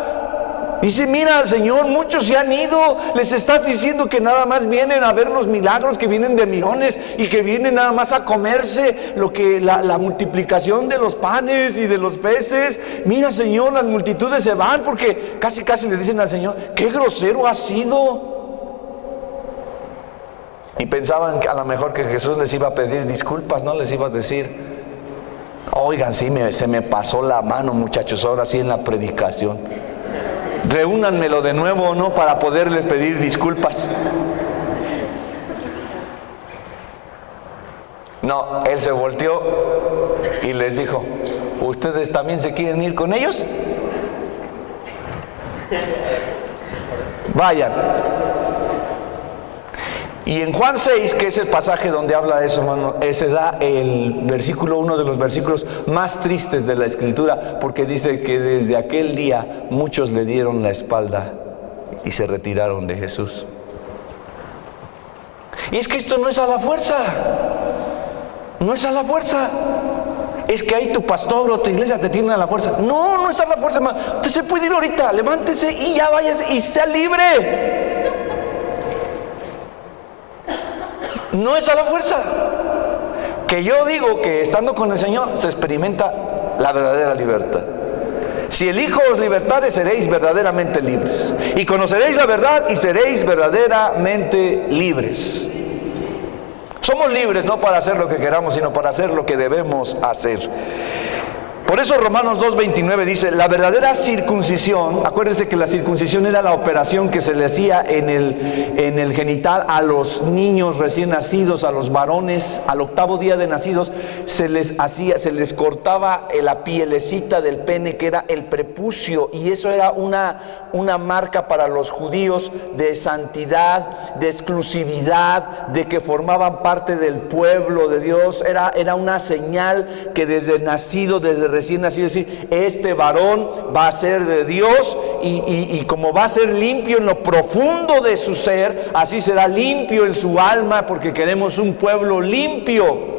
Dice: mira, Señor, muchos se han ido. Les estás diciendo que nada más vienen a ver los milagros, que vienen de millones y que vienen nada más a comerse la multiplicación de los panes y de los peces. Mira, Señor, las multitudes se van, porque casi le dicen al Señor: qué grosero has sido. Y pensaban que a lo mejor que Jesús les iba a pedir disculpas, no les iba a decir: oigan, sí, se me pasó la mano, muchachos, ahora sí en la predicación. Reúnanmelo de nuevo o no para poderles pedir disculpas. No, él se volteó y les dijo: ¿ustedes también se quieren ir con ellos? Vayan. Y en Juan 6, que es el pasaje donde habla de eso, hermano, se da el versículo, uno de los versículos más tristes de la Escritura, porque dice que desde aquel día muchos le dieron la espalda y se retiraron de Jesús. Y es que esto no es a la fuerza, no es a la fuerza. Es que ahí tu pastor o tu iglesia te tiene a la fuerza. No, no es a la fuerza, hermano. Usted se puede ir ahorita, levántese y ya váyase y sea libre. No es a la fuerza. Que yo digo que estando con el Señor se experimenta la verdadera libertad. Si el Hijo os libertare, seréis verdaderamente libres. Y conoceréis la verdad y seréis verdaderamente libres. Somos libres no para hacer lo que queramos, sino para hacer lo que debemos hacer. Por eso Romanos 2:29 dice: la verdadera circuncisión, acuérdense que la circuncisión era la operación que se le hacía en el genital a los niños recién nacidos, a los varones, al 8º día de nacidos, se les cortaba la pielecita del pene, que era el prepucio, y eso era una marca para los judíos de santidad, de exclusividad, de que formaban parte del pueblo de Dios. Era una señal que desde recién nacido, decir, este varón va a ser de Dios, y como va a ser limpio en lo profundo de su ser, así será limpio en su alma, porque queremos un pueblo limpio.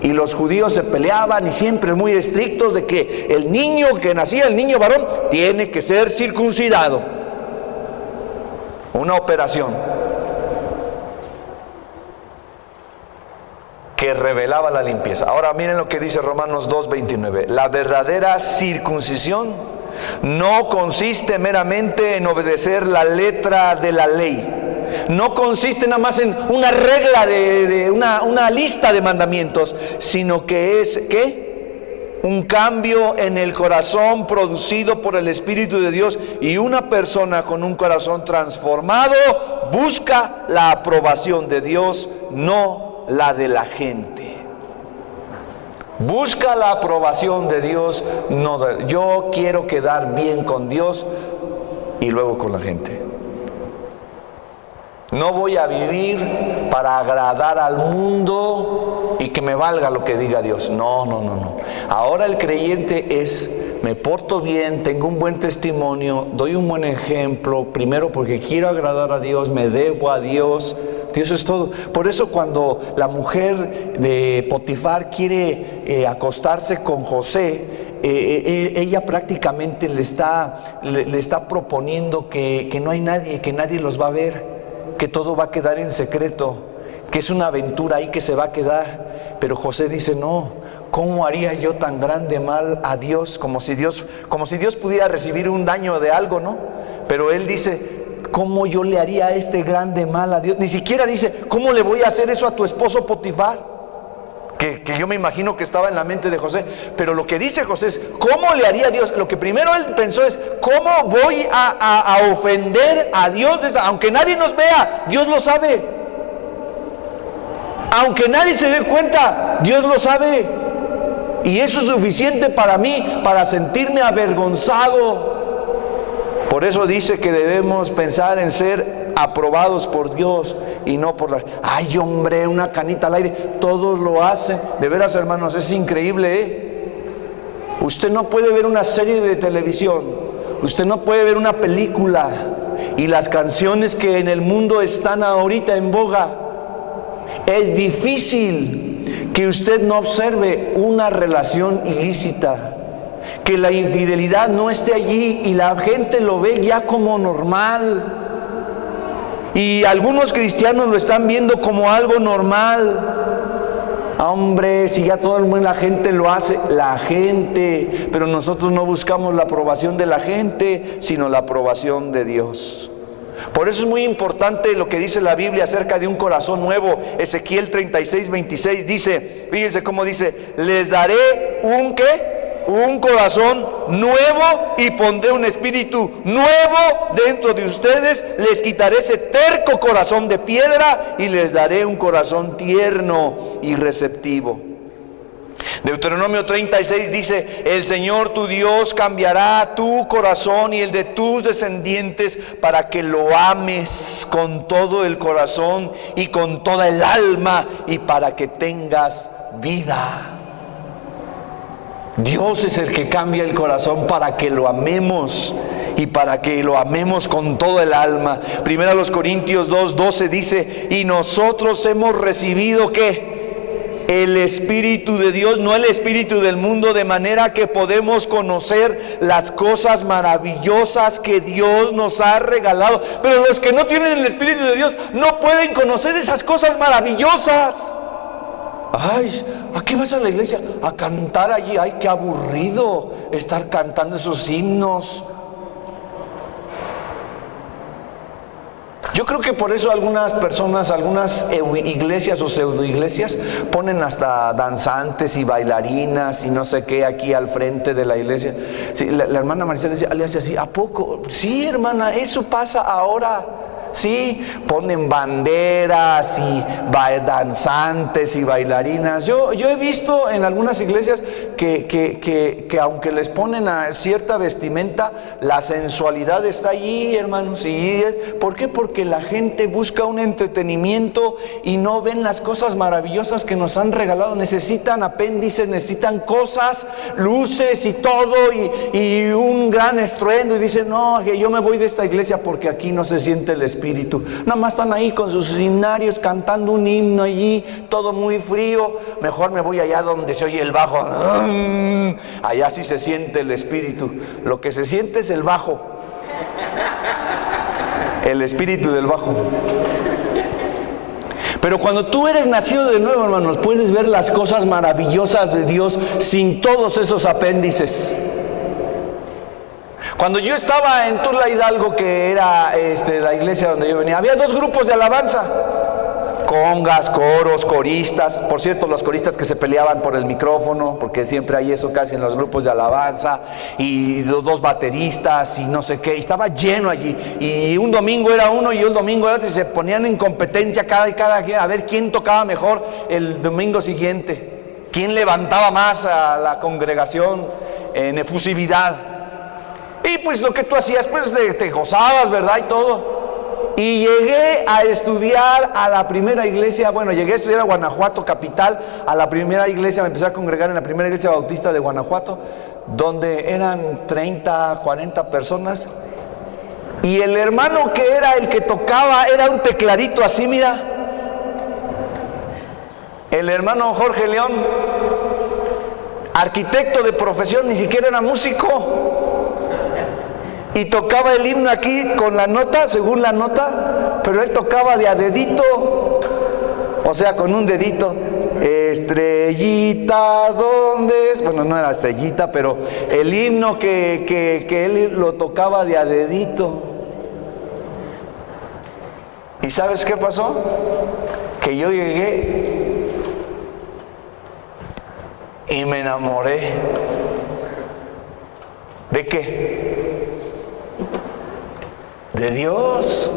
Y los judíos se peleaban, y siempre muy estrictos, de que el niño que nacía, el niño varón, tiene que ser circuncidado. Una operación que revelaba la limpieza. Ahora miren lo que dice Romanos 2:29. La verdadera circuncisión no consiste meramente en obedecer la letra de la ley. No consiste nada más en una regla una lista de mandamientos, sino que es, ¿qué? Un cambio en el corazón producido por el Espíritu de Dios, y una persona con un corazón transformado busca la aprobación de Dios, no la de la gente. Busca la aprobación de Dios, no yo quiero quedar bien con Dios y luego con la gente. No voy a vivir para agradar al mundo y que me valga lo que diga Dios. No. Ahora el creyente es: me porto bien, tengo un buen testimonio, doy un buen ejemplo, primero porque quiero agradar a Dios, me debo a Dios. Dios es todo. Por eso cuando la mujer de Potifar quiere acostarse con José, ella prácticamente le está proponiendo que no hay nadie, que nadie los va a ver, que todo va a quedar en secreto, que es una aventura ahí que se va a quedar. Pero José dice: no, ¿cómo haría yo tan grande mal a Dios? Como si Dios pudiera recibir un daño de algo, ¿no? Pero él dice: ¿cómo yo le haría este grande mal a Dios? Ni siquiera dice: ¿cómo le voy a hacer eso a tu esposo Potifar? Que yo me imagino que estaba en la mente de José. Pero lo que dice José es: ¿cómo le haría a Dios? Lo que primero él pensó es: ¿cómo voy a ofender a Dios? Aunque nadie nos vea, Dios lo sabe. Aunque nadie se dé cuenta, Dios lo sabe. Y eso es suficiente para mí, para sentirme avergonzado. Por eso dice que debemos pensar en ser aprobados por Dios y no por la... ¡Ay, hombre, una canita al aire! Todos lo hacen. De veras, hermanos, es increíble, ¿eh? Usted no puede ver una serie de televisión, usted no puede ver una película, y las canciones que en el mundo están ahorita en boga, es difícil que usted no observe una relación ilícita, que la infidelidad no esté allí, y la gente lo ve ya como normal, y algunos cristianos lo están viendo como algo normal. Hombre, si ya todo el mundo, la gente lo hace, la gente, pero nosotros no buscamos la aprobación de la gente, sino la aprobación de Dios. Por eso es muy importante lo que dice la Biblia acerca de un corazón nuevo. Ezequiel 36:26 dice, fíjense cómo dice: les daré un ¿qué? un corazón nuevo y pondré un espíritu nuevo dentro de ustedes. Les quitaré ese terco corazón de piedra y les daré un corazón tierno y receptivo. Deuteronomio 36 dice: el Señor tu Dios cambiará tu corazón y el de tus descendientes para que lo ames con todo el corazón y con toda el alma y para que tengas vida. Dios es el que cambia el corazón para que lo amemos y para que lo amemos con todo el alma. Primera los Corintios 2:12 dice: y nosotros hemos recibido ¿qué? El Espíritu de Dios, no el espíritu del mundo, de manera que podemos conocer las cosas maravillosas que Dios nos ha regalado. Pero los que no tienen el Espíritu de Dios no pueden conocer esas cosas maravillosas. Ay, ¿a qué vas a la iglesia? A cantar allí. Ay, qué aburrido estar cantando esos himnos. Yo creo que por eso algunas personas, algunas iglesias o pseudoiglesias ponen hasta danzantes y bailarinas y no sé qué aquí al frente de la iglesia. Sí, la hermana Maricela le hace así: ¿a poco? Sí, hermana, eso pasa ahora. Sí, ponen banderas y danzantes y bailarinas. Yo he visto en algunas iglesias que aunque les ponen a cierta vestimenta, la sensualidad está allí, hermanos. ¿Por qué? Porque la gente busca un entretenimiento y no ven las cosas maravillosas que nos han regalado. Necesitan apéndices, necesitan cosas, luces y todo, y un gran estruendo, y dicen: no, que yo me voy de esta iglesia porque aquí no se siente el espíritu. Nada más están ahí con sus himnarios cantando un himno allí, todo muy frío. Mejor me voy allá donde se oye el bajo. Allá sí se siente el espíritu. Lo que se siente es el bajo, el espíritu del bajo. Pero cuando tú eres nacido de nuevo, hermanos, puedes ver las cosas maravillosas de Dios sin todos esos apéndices. Cuando yo estaba en Tula Hidalgo, que era la iglesia donde yo venía, había 2 grupos de alabanza: congas, coros, coristas. Por cierto, los coristas que se peleaban por el micrófono, porque siempre hay eso casi en los grupos de alabanza, y los 2 bateristas y no sé qué, y estaba lleno allí. Y un domingo era uno y un domingo era otro, y se ponían en competencia cada quien a ver quién tocaba mejor el domingo siguiente, quién levantaba más a la congregación en efusividad. Y pues lo que tú hacías, pues te gozabas, ¿verdad? Y todo. Y llegué a estudiar a la primera iglesia. Bueno, llegué a estudiar a Guanajuato capital, a la primera iglesia. Me empecé a congregar en la primera iglesia bautista de Guanajuato, donde eran 30, 40 personas. Y el hermano que era el que tocaba era un tecladito así, mira. El hermano Jorge León, arquitecto de profesión, ni siquiera era músico. Y tocaba el himno aquí con la nota, según la nota, pero él tocaba de a dedito, o sea, con un dedito. Estrellita, ¿dónde es? Bueno, no era estrellita, pero el himno que él lo tocaba de a dedito. ¿Y sabes qué pasó? Que yo llegué y me enamoré. ¿De qué? De Dios.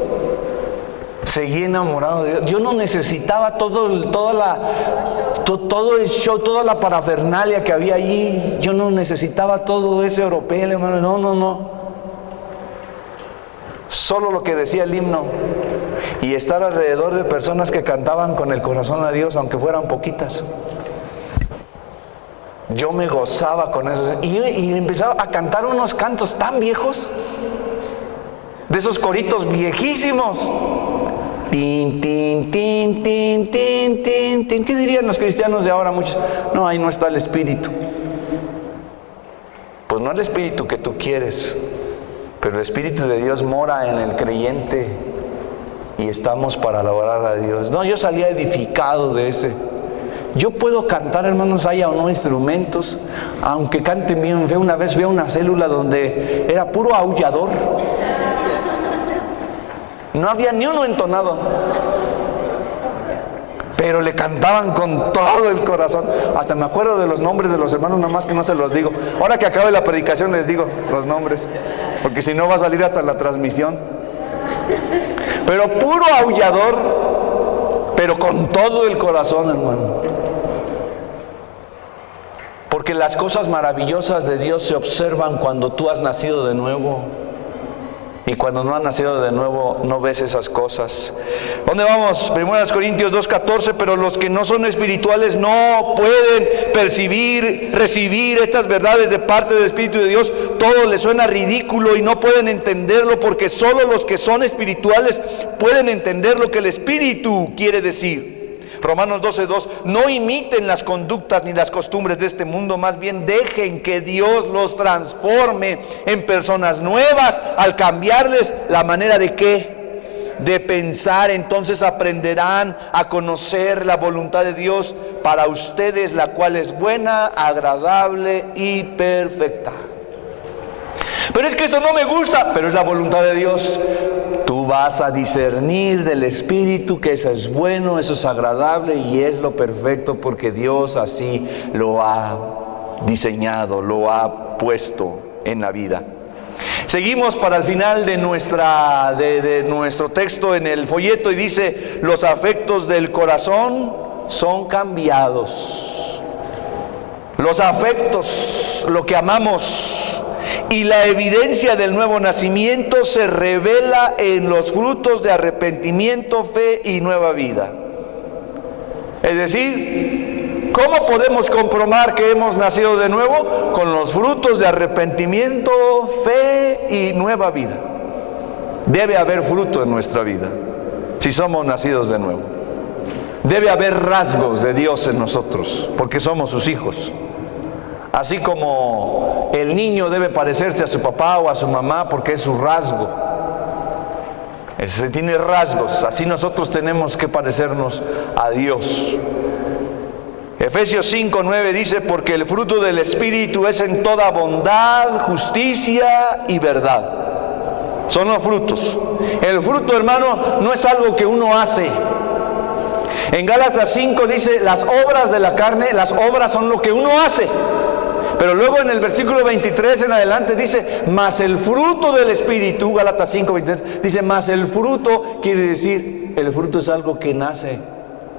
Seguí enamorado de Dios. Yo no necesitaba todo el show, toda la parafernalia que había allí. Yo no necesitaba todo ese europeo, hermano. No. Solo lo que decía el himno y estar alrededor de personas que cantaban con el corazón a Dios, aunque fueran poquitas. Yo me gozaba con eso. Y empezaba a cantar unos cantos tan viejos, de esos coritos viejísimos. Tin, tin, tin, tin, tin, tin, tin. ¿Qué dirían los cristianos de ahora? Muchos: no, ahí no está el espíritu. Pues no el espíritu que tú quieres, pero el Espíritu de Dios mora en el creyente y estamos para alabar a Dios. No, yo salía edificado de ese. Yo puedo cantar, hermanos, haya o no instrumentos, aunque cante bien. Una vez fui a una célula donde era puro aullador. No había ni uno entonado. pero le cantaban con todo el corazón. Hasta me acuerdo de los nombres de los hermanos, nada más que no se los digo. Ahora que acabe la predicación les digo los nombres, porque si no va a salir hasta la transmisión. Pero puro aullador, pero con todo el corazón, hermano. Porque las cosas maravillosas de Dios se observan cuando tú has nacido de nuevo. Y cuando no has nacido de nuevo, no ves esas cosas. ¿Dónde vamos? 1 Corintios 2:14. Pero los que no son espirituales no pueden recibir estas verdades de parte del Espíritu de Dios. Todo les suena ridículo y no pueden entenderlo, porque solo los que son espirituales pueden entender lo que el Espíritu quiere decir. Romanos 12:2. No imiten las conductas ni las costumbres de este mundo, más bien dejen que Dios los transforme en personas nuevas al cambiarles la manera de ¿qué? De pensar. Entonces aprenderán a conocer la voluntad de Dios para ustedes, la cual es buena, agradable y perfecta. Pero es que esto no me gusta, pero es la voluntad de Dios. Tú vas a discernir del Espíritu que eso es bueno, eso es agradable y es lo perfecto, porque Dios así lo ha diseñado, lo ha puesto en la vida. Seguimos para el final de nuestro texto en el folleto, y dice: los afectos del corazón son cambiados. Los afectos, lo que amamos, y la evidencia del nuevo nacimiento se revela en los frutos de arrepentimiento, fe y nueva vida. Es decir, ¿cómo podemos comprobar que hemos nacido de nuevo? Con los frutos de arrepentimiento, fe y nueva vida. Debe haber fruto en nuestra vida si somos nacidos de nuevo. Debe haber rasgos de Dios en nosotros, porque somos sus hijos. Así como el niño debe parecerse a su papá o a su mamá porque es su rasgo. Ese tiene rasgos. Así nosotros tenemos que parecernos a Dios. Efesios 5:9 dice: porque el fruto del Espíritu es en toda bondad, justicia y verdad. Son los frutos. El fruto, hermano, no es algo que uno hace. En Gálatas 5 dice: las obras de la carne, las obras son lo que uno hace. Pero luego en el versículo 23 en adelante dice: mas el fruto del Espíritu. Gálatas 5:23 dice: mas el fruto, quiere decir, el fruto es algo que nace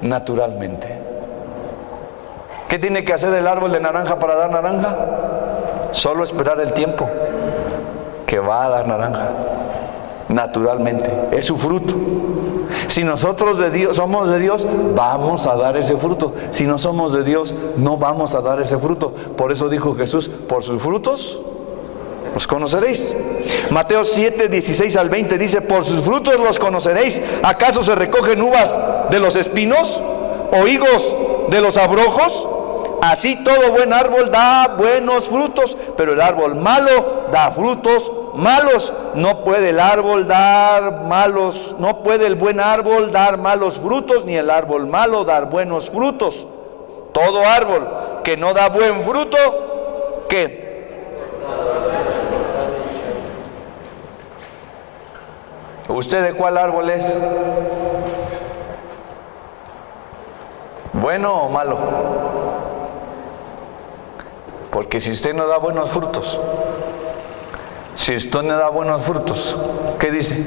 naturalmente. ¿Qué tiene que hacer el árbol de naranja para dar naranja? Solo esperar el tiempo que va a dar naranja. Naturalmente, es su fruto. Si nosotros somos de Dios, vamos a dar ese fruto. Si no somos de Dios, no vamos a dar ese fruto. Por eso dijo Jesús: por sus frutos los conoceréis. Mateo 7:16 al 20 dice: por sus frutos los conoceréis. ¿Acaso se recogen uvas de los espinos o higos de los abrojos? Así todo buen árbol da buenos frutos, pero el árbol malo da frutos malos. No puede el buen árbol dar malos frutos, ni el árbol malo dar buenos frutos. Todo árbol que no da buen fruto, ¿qué? ¿Usted de cuál árbol es? ¿Bueno o malo? Porque si usted no da buenos frutos, ¿qué dice?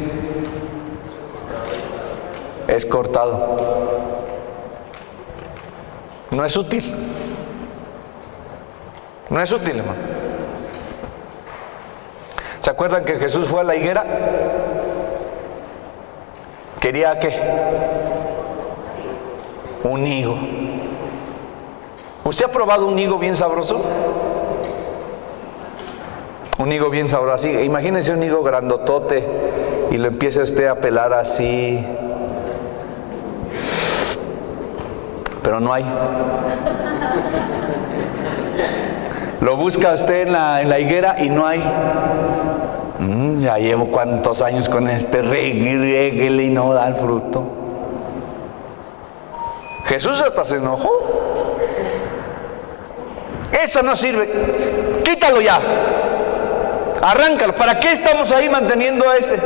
Es cortado. No es útil. No es útil, hermano. ¿Se acuerdan que Jesús fue a la higuera? ¿Quería qué? Un higo. ¿Usted ha probado un higo bien sabroso? Un higo bien sabroso, así. Imagínense un higo grandotote y lo empieza usted a pelar así. Pero no hay. Lo busca usted en la higuera y no hay. Ya llevo cuántos años con este reguele y no da el fruto. Jesús hasta se enojó. Eso no sirve. Quítalo ya. Arráncalo. ¿Para qué estamos ahí manteniendo a este?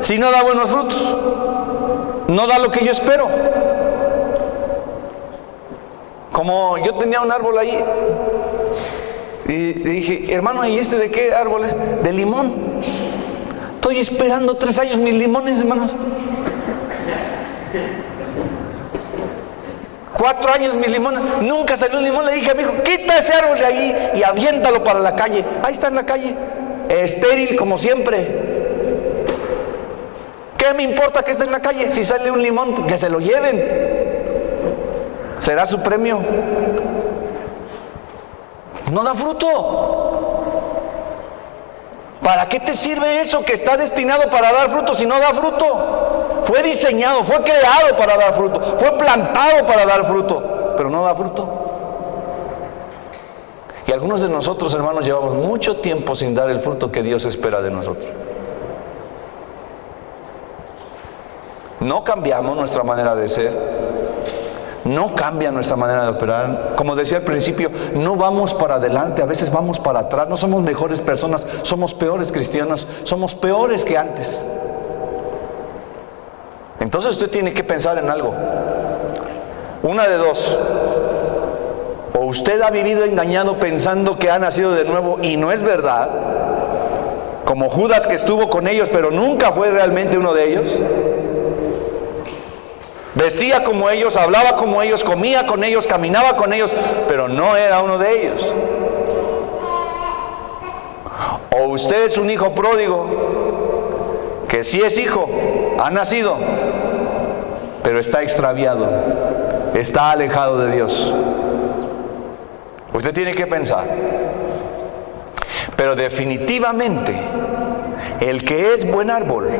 Si no da buenos frutos. No da lo que yo espero. Como yo tenía un árbol ahí, y le dije, hermano, ¿y este de qué árbol es? De limón. Estoy esperando 3 años mis limones, hermanos. 4 años mis limones, nunca salió un limón. Le dije a mi hijo, quita ese árbol de ahí y aviéntalo para la calle. Ahí está en la calle, estéril como siempre. ¿Qué me importa que esté en la calle? Si sale un limón, que se lo lleven. Será su premio. No da fruto. ¿Para qué te sirve eso que está destinado para dar fruto si no da fruto? Fue diseñado, fue creado para dar fruto, fue plantado para dar fruto, pero no da fruto. Y algunos de nosotros, hermanos, llevamos mucho tiempo sin dar el fruto que Dios espera de nosotros. No cambiamos nuestra manera de ser, no cambia nuestra manera de operar. Como decía al principio, no vamos para adelante, a veces vamos para atrás. No somos mejores personas, somos peores cristianos, somos peores que antes. Entonces usted tiene que pensar en algo. Una de dos: o usted ha vivido engañado pensando que ha nacido de nuevo y no es verdad, como Judas, que estuvo con ellos pero nunca fue realmente uno de ellos. Vestía como ellos, hablaba como ellos, comía con ellos, caminaba con ellos, pero no era uno de ellos. O usted es un hijo pródigo, que sí es hijo, ha nacido, pero está extraviado, está alejado de Dios. Usted tiene que pensar. Pero definitivamente, el que es buen árbol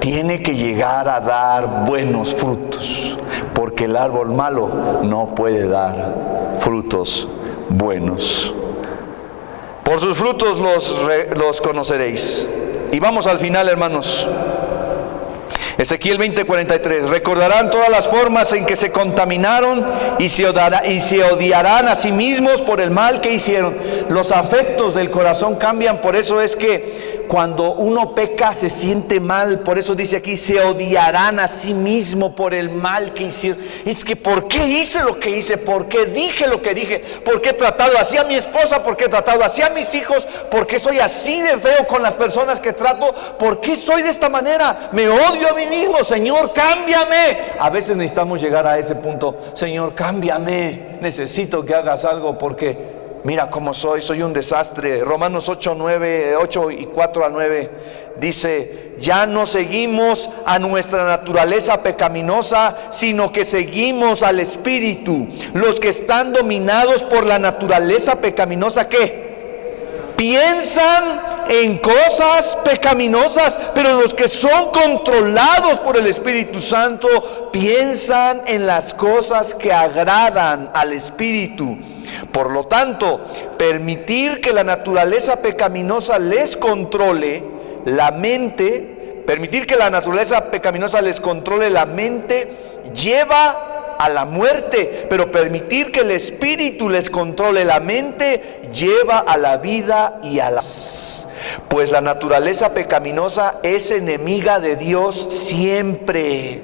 tiene que llegar a dar buenos frutos, porque el árbol malo no puede dar frutos buenos. Por sus frutos los conoceréis. Y vamos al final, hermanos. Ezequiel 20:43. Recordarán todas las formas en que se contaminaron y se odiarán a sí mismos por el mal que hicieron. Los afectos del corazón cambian, por eso es que cuando uno peca se siente mal. Por eso dice aquí, se odiarán a sí mismo por el mal que hicieron. Es que ¿por qué hice lo que hice? ¿Por qué dije lo que dije? ¿Por qué he tratado así a mi esposa? ¿Por qué he tratado así a mis hijos? ¿Por qué soy así de feo con las personas que trato? ¿Por qué soy de esta manera? Me odio a mí mismo. Señor, cámbiame. A veces necesitamos llegar a ese punto. Señor, cámbiame. Necesito que hagas algo porque mira cómo soy un desastre. Romanos 8 y 4 a 9 dice: ya no seguimos a nuestra naturaleza pecaminosa, sino que seguimos al Espíritu. Los que están dominados por la naturaleza pecaminosa, ¿qué? Piensan en cosas pecaminosas, pero los que son controlados por el Espíritu Santo piensan en las cosas que agradan al Espíritu. Por lo tanto, permitir que la naturaleza pecaminosa les controle la mente, lleva a la muerte, pero permitir que el Espíritu les controle la mente lleva a la vida y a la... Pues la naturaleza pecaminosa es enemiga de Dios siempre.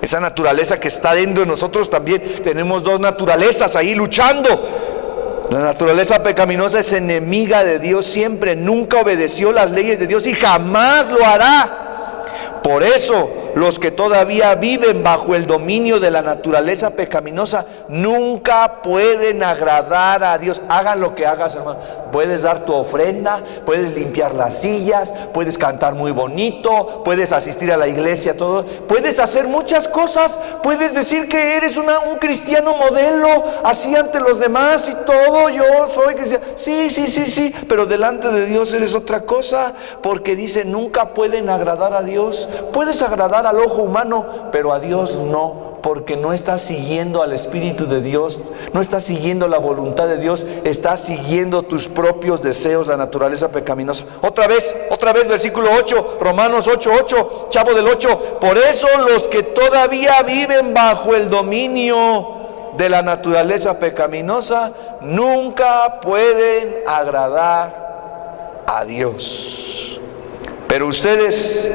Esa naturaleza que está dentro de nosotros también, tenemos dos naturalezas ahí luchando. La naturaleza pecaminosa es enemiga de Dios siempre, nunca obedeció las leyes de Dios y jamás lo hará. Por eso, los que todavía viven bajo el dominio de la naturaleza pecaminosa nunca pueden agradar a Dios. Hagan lo que hagas, hermano. Puedes dar tu ofrenda, puedes limpiar las sillas, puedes cantar muy bonito, puedes asistir a la iglesia, todo. Puedes hacer muchas cosas, puedes decir que eres un cristiano modelo, así ante los demás y todo. Yo soy cristiano. Sí, pero delante de Dios eres otra cosa, porque dice, nunca pueden agradar a Dios. Puedes agradar al ojo humano, pero a Dios no, porque no estás siguiendo al Espíritu de Dios, no estás siguiendo la voluntad de Dios, estás siguiendo tus propios deseos, la naturaleza pecaminosa. Otra vez, versículo 8, Romanos 8, chavo del 8. Por eso los que todavía viven bajo el dominio de la naturaleza pecaminosa nunca pueden agradar a Dios. Pero ustedes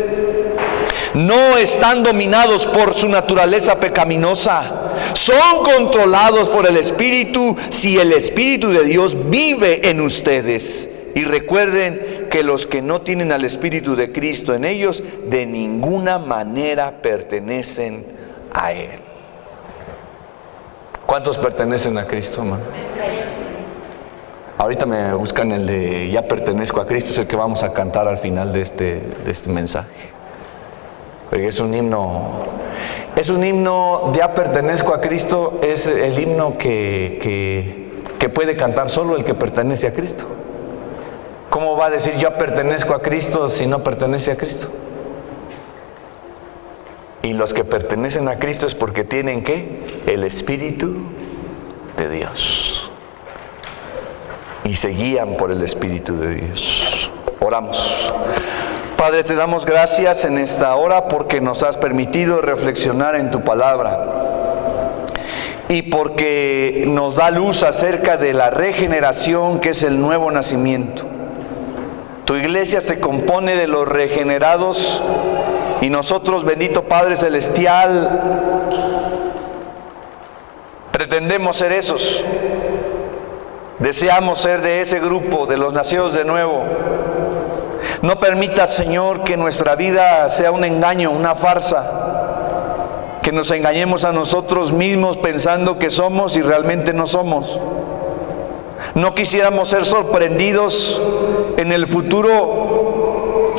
no están dominados por su naturaleza pecaminosa, Son controlados por el Espíritu si el Espíritu de Dios vive en ustedes. Y recuerden que los que no tienen al Espíritu de Cristo en ellos, de ninguna manera pertenecen a Él. ¿Cuántos pertenecen a Cristo, hermano? Ahorita me buscan el de ya pertenezco a Cristo, es el que vamos a cantar al final de este mensaje. Porque es un himno de ya pertenezco a Cristo, es el himno que puede cantar solo el que pertenece a Cristo. ¿Cómo va a decir yo pertenezco a Cristo si no pertenece a Cristo? Y los que pertenecen a Cristo es porque tienen ¿qué? El Espíritu de Dios. Y se guían por el Espíritu de Dios. Oramos. Padre, te damos gracias en esta hora porque nos has permitido reflexionar en tu palabra. Y porque nos da luz acerca de la regeneración que es el nuevo nacimiento. Tu iglesia se compone de los regenerados y nosotros, bendito Padre Celestial, pretendemos ser esos. Deseamos ser de ese grupo, de los nacidos de nuevo. No permitas, Señor, que nuestra vida sea un engaño, una farsa. Que nos engañemos a nosotros mismos pensando que somos y realmente no somos. No quisiéramos ser sorprendidos en el futuro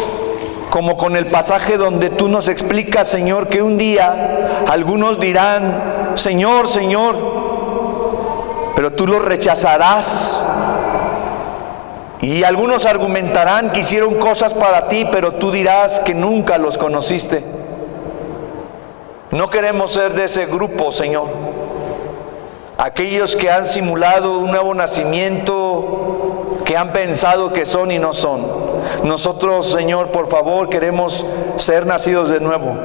como con el pasaje donde tú nos explicas, Señor, que un día algunos dirán, Señor, Señor, pero tú los rechazarás. Y algunos argumentarán que hicieron cosas para ti, pero tú dirás que nunca los conociste. No queremos ser de ese grupo, Señor. Aquellos que han simulado un nuevo nacimiento, que han pensado que son y no son. Nosotros, Señor, por favor, queremos ser nacidos de nuevo.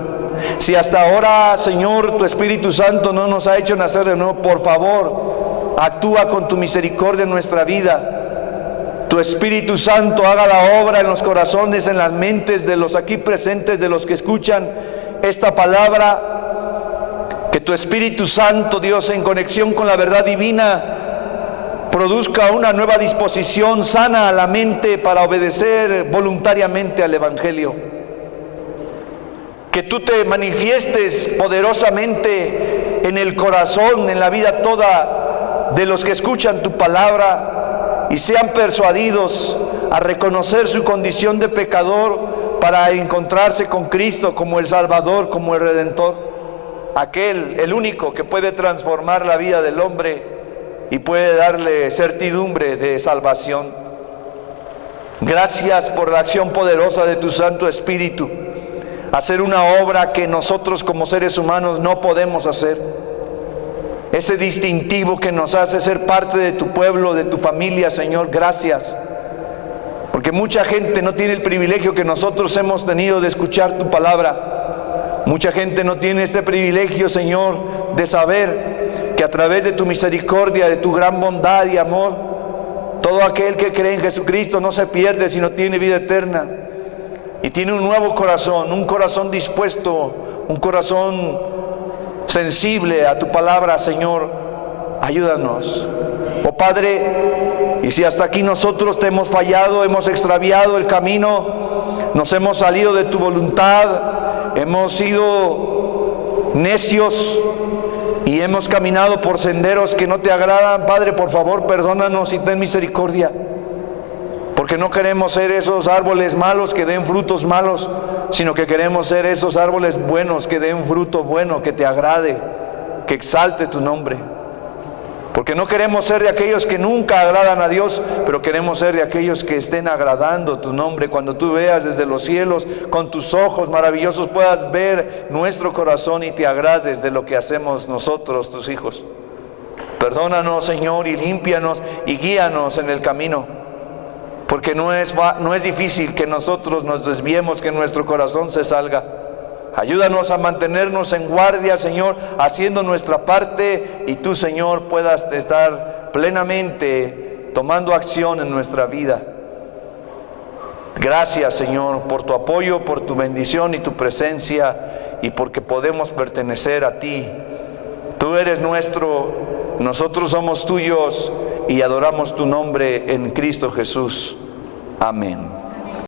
Si hasta ahora, Señor, tu Espíritu Santo no nos ha hecho nacer de nuevo, por favor, actúa con tu misericordia en nuestra vida. Tu Espíritu Santo haga la obra en los corazones, en las mentes de los aquí presentes, de los que escuchan esta palabra. Que tu Espíritu Santo, Dios, en conexión con la verdad divina, produzca una nueva disposición sana a la mente para obedecer voluntariamente al Evangelio. Que tú te manifiestes poderosamente en el corazón, en la vida toda de los que escuchan tu palabra y sean persuadidos a reconocer su condición de pecador para encontrarse con Cristo como el Salvador, como el Redentor. Aquel, el único que puede transformar la vida del hombre y puede darle certidumbre de salvación. Gracias por la acción poderosa de tu Santo Espíritu. Hacer una obra que nosotros como seres humanos no podemos hacer. Ese distintivo que nos hace ser parte de tu pueblo, de tu familia, Señor, gracias. Porque mucha gente no tiene el privilegio que nosotros hemos tenido de escuchar tu palabra. Mucha gente no tiene este privilegio, Señor, de saber que a través de tu misericordia, de tu gran bondad y amor, todo aquel que cree en Jesucristo no se pierde, sino tiene vida eterna. Y tiene un nuevo corazón, un corazón dispuesto, un corazón sensible a tu palabra, Señor. Ayúdanos. Oh Padre, y si hasta aquí nosotros te hemos fallado, hemos extraviado el camino, nos hemos salido de tu voluntad, hemos sido necios y hemos caminado por senderos que no te agradan, Padre, por favor, perdónanos y ten misericordia. Porque no queremos ser esos árboles malos que den frutos malos, sino que queremos ser esos árboles buenos que den fruto bueno, que te agrade, que exalte tu nombre. Porque no queremos ser de aquellos que nunca agradan a Dios, pero queremos ser de aquellos que estén agradando tu nombre. Cuando tú veas desde los cielos, con tus ojos maravillosos puedas ver nuestro corazón y te agrades de lo que hacemos nosotros, tus hijos. Perdónanos, Señor, y límpianos y guíanos en el camino. Porque no es difícil que nosotros nos desviemos, que nuestro corazón se salga. Ayúdanos a mantenernos en guardia, Señor, haciendo nuestra parte y tú, Señor, puedas estar plenamente tomando acción en nuestra vida. Gracias, Señor, por tu apoyo, por tu bendición y tu presencia y porque podemos pertenecer a ti Tú eres nuestro, nosotros somos tuyos y adoramos tu nombre en Cristo Jesús. Amén.